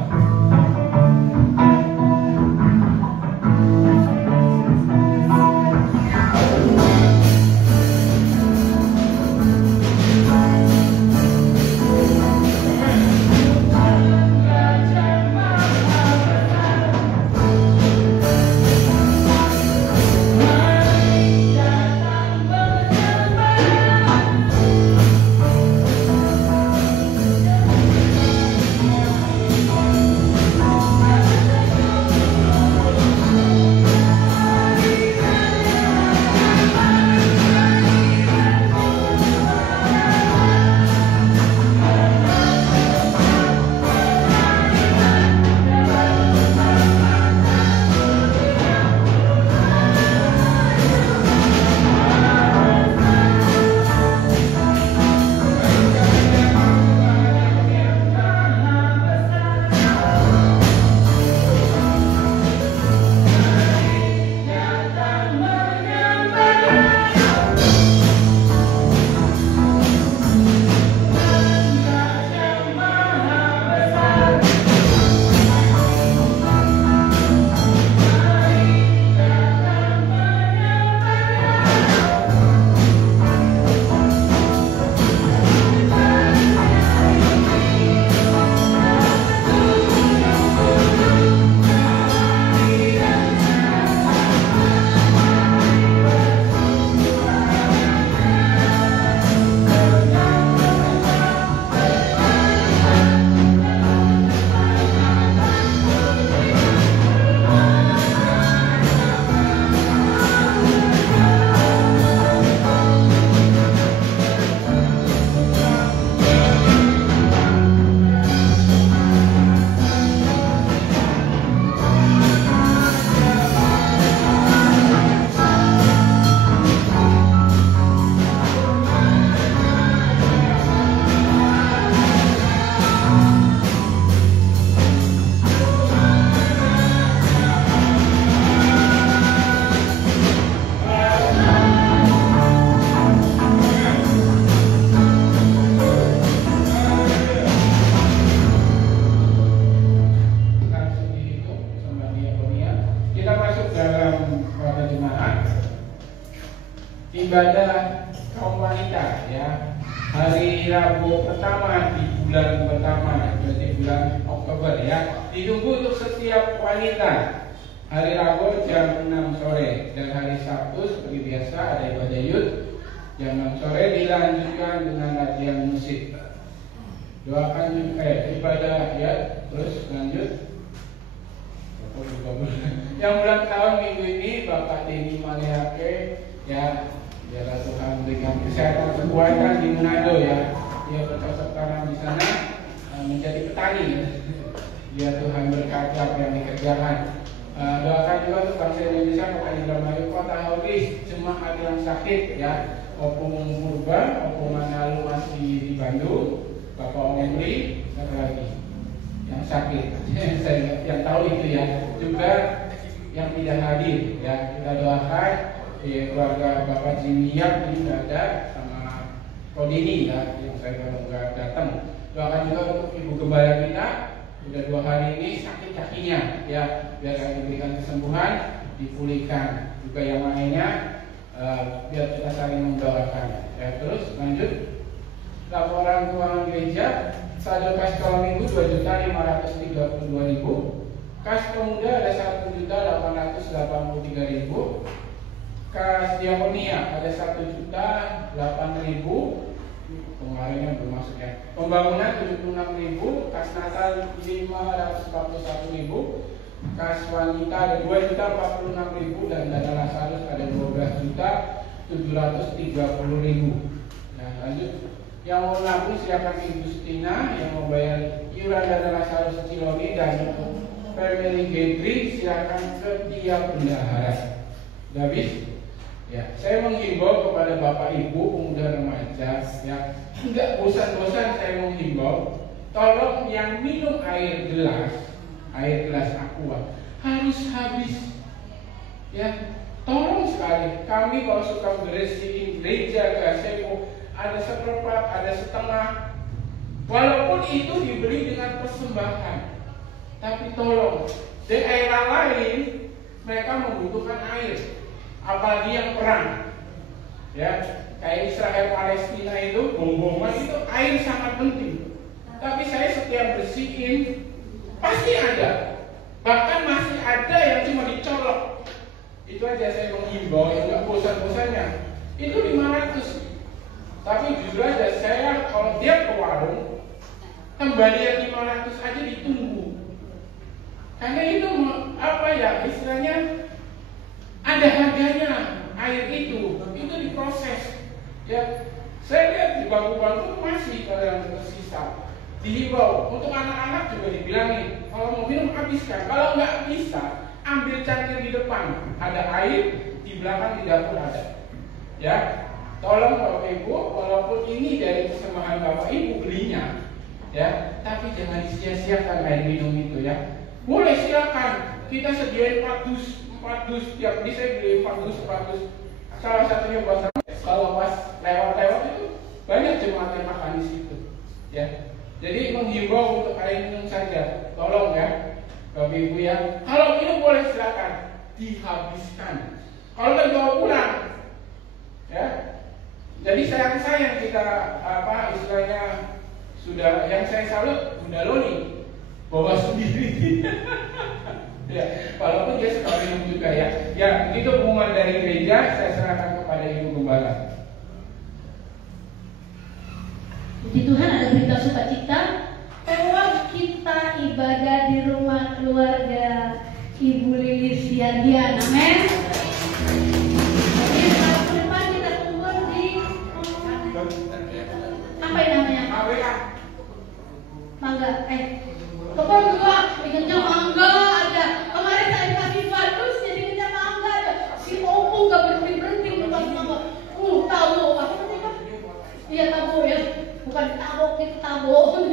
ibadah kaum wanita ya, hari Rabu pertama di bulan pertama, berarti bulan Oktober ya, ditunggu untuk setiap wanita. Hari Rabu jam 6 sore dan hari Sabtu seperti biasa ada ibadah yud jam 6 sore, dilanjutkan dengan latihan musik. Doakan ibadah ya. Terus lanjut. Yang ulang tahun minggu ini Bapak Denny Maliake ya, biarlah Tuhan berikan kesehatan kekuatan di Manado ya. Dia bercocok tanam di sana menjadi petani ya. Ya Tuhan berkati apa yang dikerjakan. Doakan juga untuk bangsa Indonesia, Kota Indramayu, Kota Holis, semua ada yang sakit ya. Opung Purba, Opung Manalu masih di Bandung, Bapak Omri, satu lagi yang sakit. Saya yang tahu itu ya. Juga yang tidak hadir ya, kita doakan keluarga Bapak Jimiak ini nggak ada, sama Kodini ya, yang saya kalau nggak datang. Doakan juga untuk Ibu Gembala kita, sudah 2 hari ini sakit kakinya ya, biar diberikan kesembuhan, dipulihkan. Juga yang lainnya biar kita saling mendoakan ya. Terus lanjut, laporan keuangan gereja, saldo kas sekolah minggu 2.532.000, kas pemuda ada 1.883.000, kas diakonia ada 1.008.000, kemarinnya belum masuk ya. Pembangunan 76.000, kas Natal 541.000, kas wanita ada 2.046.000, dan dana Lazarus ada 12.730.000. Nah lanjut, yang mau nabung silakan Ibu Justina, yang mau bayar iuran dana Lazarus Ciloni dan family gathering silakan ke tiap bendahara. Sudah habis? Ya, saya menghimbau kepada Bapak Ibu pemuda remaja ya, tidak bosan-bosan saya menghimbau, tolong yang minum air gelas aqua harus habis ya. Tolong sekali, kami kalau suka bersihin gereja Gaseko ada seperempat, ada setengah, walaupun itu dibeli dengan persembahan, tapi tolong di daerah lain mereka membutuhkan air, apalagi yang perang ya, kayak Israel Palestina itu bom-boman, itu air sangat penting. Tapi saya setiap bersihin pasti ada, bahkan masih ada yang cuma dicolok. Itu aja saya menghimbau, yang nggak bosan-bosannya itu 500. Tapi jujur aja saya kalau dia ke warung kembalian 500 aja ditunggu, karena itu apa ya istilahnya, ada harganya air itu diproses ya. Saya lihat di bangku-bangku masih ada yang tersisa. Dihimbau untuk anak-anak juga dibilangin, kalau mau minum habiskan, kalau nggak bisa ambil cangkir di depan ada air, di belakang di dapur ada ya. Tolong Bapak Ibu, walaupun ini dari persembahan Bapak Ibu belinya ya, tapi jangan disia-siakan air minum itu ya. Boleh silakan, kita sediain 4 dus tiap hari, saya beli 4 dus. Salah satunya buat saya, kalau pas lewat itu banyak jemaat yang makan di situ ya. Jadi menghimbau untuk air minum saja, tolong ya Bapak Ibu ya. Kalau minum boleh silakan, dihabiskan. Kalau nggak bawa pulang ya. Jadi sayang kita istilahnya sudah, yang saya salut Bunda Loni bawa sendiri. Ya, walaupun dia suka minum juga ya. Ya, begitu pengumuman dari gereja, saya serahkan kepada Ibu Gembala. Puji Tuhan, ada berita sukacita bahwa kita ibadah di rumah keluarga Ibu Lilis Yardian. Amin. Jadi tahun depan kita tunggu di apa yang namanya? Mangga. Kebun gua, ingatnya mangga aja. Kemarin saya kasih badus, jadi kita mangga aja. Si Opung gak berhenti bukan mangga. Tahu apa namanya? Iya tabu ya. Bukan tabok, itu tabok.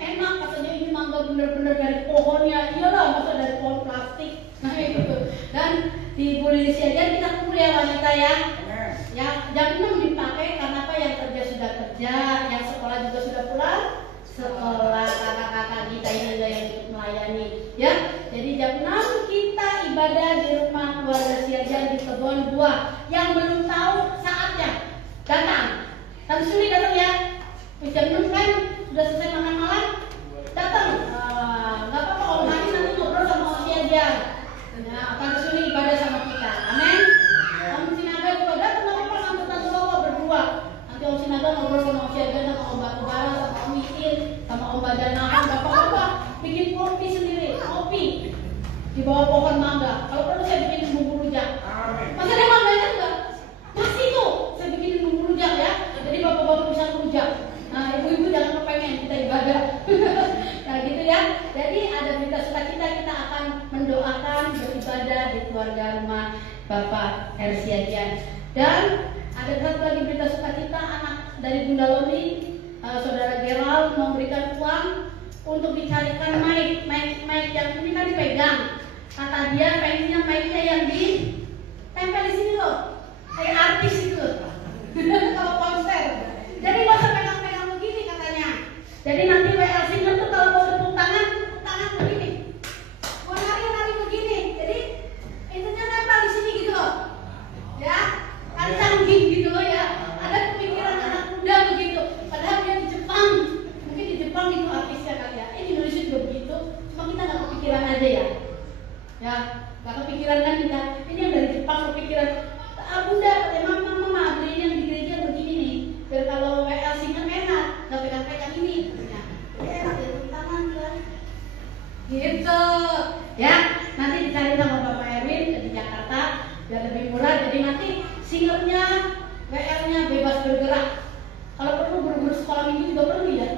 Enak katanya, ini mangga bener-bener dari pohonnya. Iyalah, masa dari pohon plastik. Nah itu. Dan di Lilis Yardian kita kumpul ya wanita ya. Ya jam 6 dipakai karena apa, yang kerja sudah kerja, yang sekolah juga sudah pulang sekolah, kakak-kakak kita ini yang ikut melayani ya. Jadi jam 6 kita ibadah di rumah keluarga Yardian di Kebon Buah. Yang belum tahu saatnya datang. Tante Suli datang ya. Jam 6 kan sudah selesai makan malam, datang. Nggak apa-apa kalau nanti ngobrol sama Om Yardian. Nah, Tante Suli ibadah sama kita. Amin. Om Sinaga juga datang, nggak apa-apa, tante bawa berdua. Nanti Om Sinaga ngobrol sama Om Yardian, sama Om Batubara, sama Om Iin, sama Bajanahan, bapak-bapak bikin kopi sendiri, kopi di bawah pohon mangga. Kalau perlu saya bikin bumbu rujak. Masa ada mangganya enggak? Pasti tuh saya bikin bumbu rujak ya. Jadi bapak-bapak bisa rujak. Nah, ibu-ibu jangan kepengen kita ibadah. Nah, gitu ya. Jadi ada berita sukacita, kita akan mendoakan beribadah di keluarga rumah Bapak Hersiadian. Dan ada satu lagi berita sukacita, anak dari Bunda Loni, Saudara Gerald memberikan uang untuk dicarikan mic yang ini kan dipegang. Kata dia pengennya mic-nya yang ditempel di sini loh, kayak artis itu. Kalau konser. Jadi nggak usah pegang-pegang begini katanya. Jadi nanti WL Singer tuh kalau mau tepuk tangan begini. Mau nari begini. Jadi itunya nempel di sini gitu loh. Ya, kan canggih gitu loh ya. Ada pemikiran anak muda begitu. Padahal dia di Jepang. Mungkin di Jepang itu artisnya kali ya. Ini Indonesia juga begitu. Cuma kita nggak kepikiran aja ya. Ya, nggak kepikiran kan kita. Ini yang dari Jepang kepikiran. Bunda, mama, beli yang di gereja begini nih. Biar kalau WL Singer enak, nggak pegang-pegang ini. Ya, enak ya, tangan ya. Gitu. Ya, nanti dicari sama Bapak Erwin di Jakarta biar lebih murah. Jadi nanti singernya, WL-nya bebas bergerak. Kalau perlu guru-guru sekolah minggu juga perlu ya.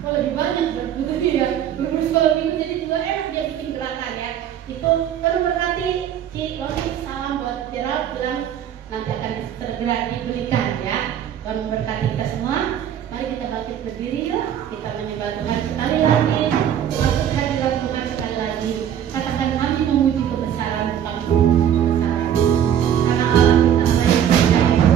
Kalau lebih banyak begitu ya. Guru-guru sekolah minggu jadi juga enak dia bikin gerakan ya. Itu perlu berkati Ci Loni, salam buat Gerald, bilang nanti akan segera dibelikan ya. Tuhan memberkati kita semua. Mari kita bangkit berdiri ya. Kita menyembah Tuhan sekali lagi. Masuk hadirat Tuhan sekali lagi. Katakan kami memuji kebesaran Kamu. Karena Allah kita Allah yang percaya.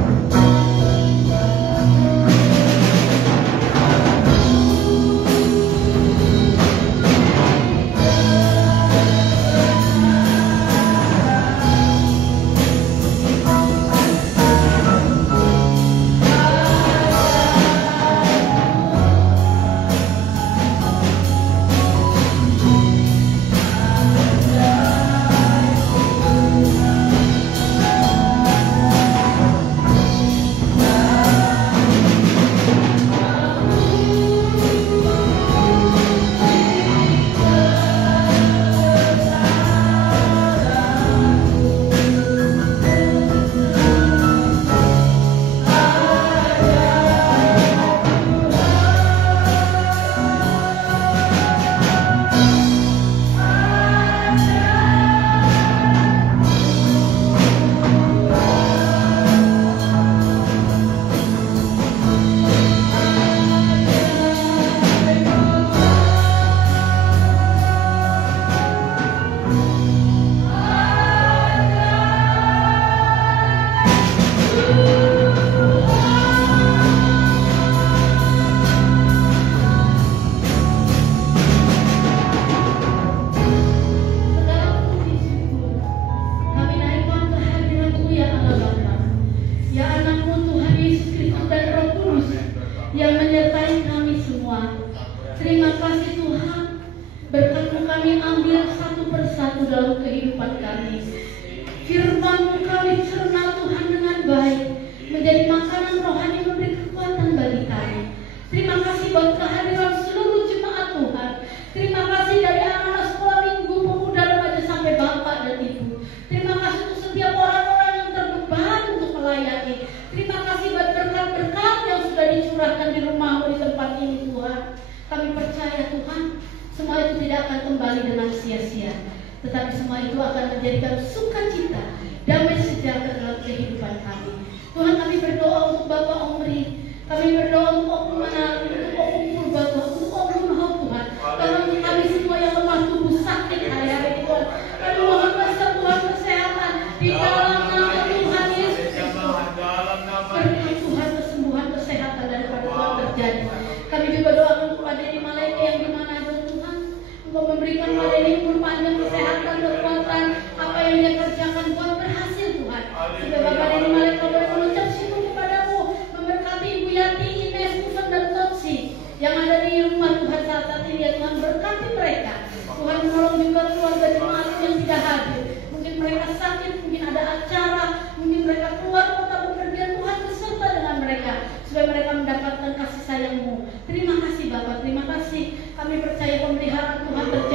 Supaya mereka mendapatkan kasih sayang-Mu. Terima kasih Bapak, terima kasih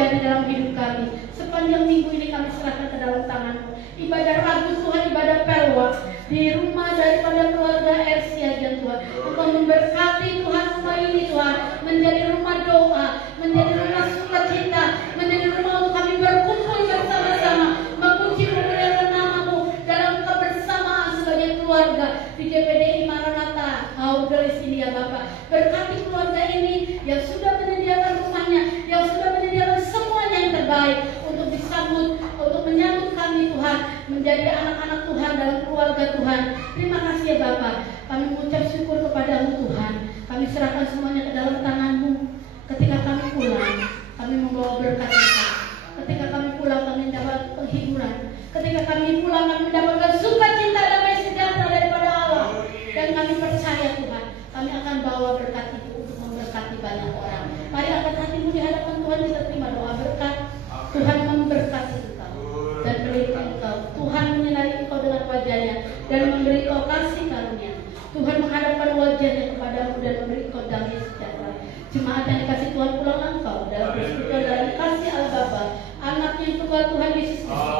terjadi dalam hidup kami. Sepanjang minggu ini kami serahkan ke dalam tangan-Mu. Ibadah Rabu Tuhan, ibadah Pelwa di rumah daripada keluarga Ersiajan Tuhan. Engkau memberkati Tuhan rumah ini Tuhan, menjadi rumah doa, menjadi rumah sukacita, menjadi rumah untuk kami berkumpul bersama-sama, memuji memuliakan nama-Mu dalam kebersamaan sebagai keluarga di JPDI Maranatha Outdoors ini ya Bapak. Berkati keluarga ini yang sudah menyediakan rumahnya, yang sudah menyediakan semuanya yang terbaik untuk disambut, untuk menyambut kami Tuhan, menjadi anak-anak Tuhan dalam keluarga Tuhan. Terima kasih ya Bapak. Kami mengucap syukur kepada-Mu Tuhan. Kami serahkan semuanya ke dalam tangan-Mu. Ketika kami pulang, kami membawa berkat kita. Ketika kami pulang, kami mendapat penghiburan. Ketika kami pulang, kami mendapatkan sukacita damai sejahtera daripada Allah. Dan kami percaya Tuhan, kami akan bawa berkat itu untuk memberkati banyak orang. Mari angkat hatimu di hadapan Tuhan, kita terima doa berkat. Tuhan memberkati engkau dan melindungi engkau. Tuhan menyinari engkau dengan wajahnya dan memberi engkau kasih karunia. Tuhan menghadapkan wajahnya kepadamu dan memberi engkau damai sejahtera. Jemaat yang dikasih Tuhan, pulang engkau dalam persekutuan dalam kasih Allah Bapa, Anak yang tunggal Tuhan Yesus Kristus,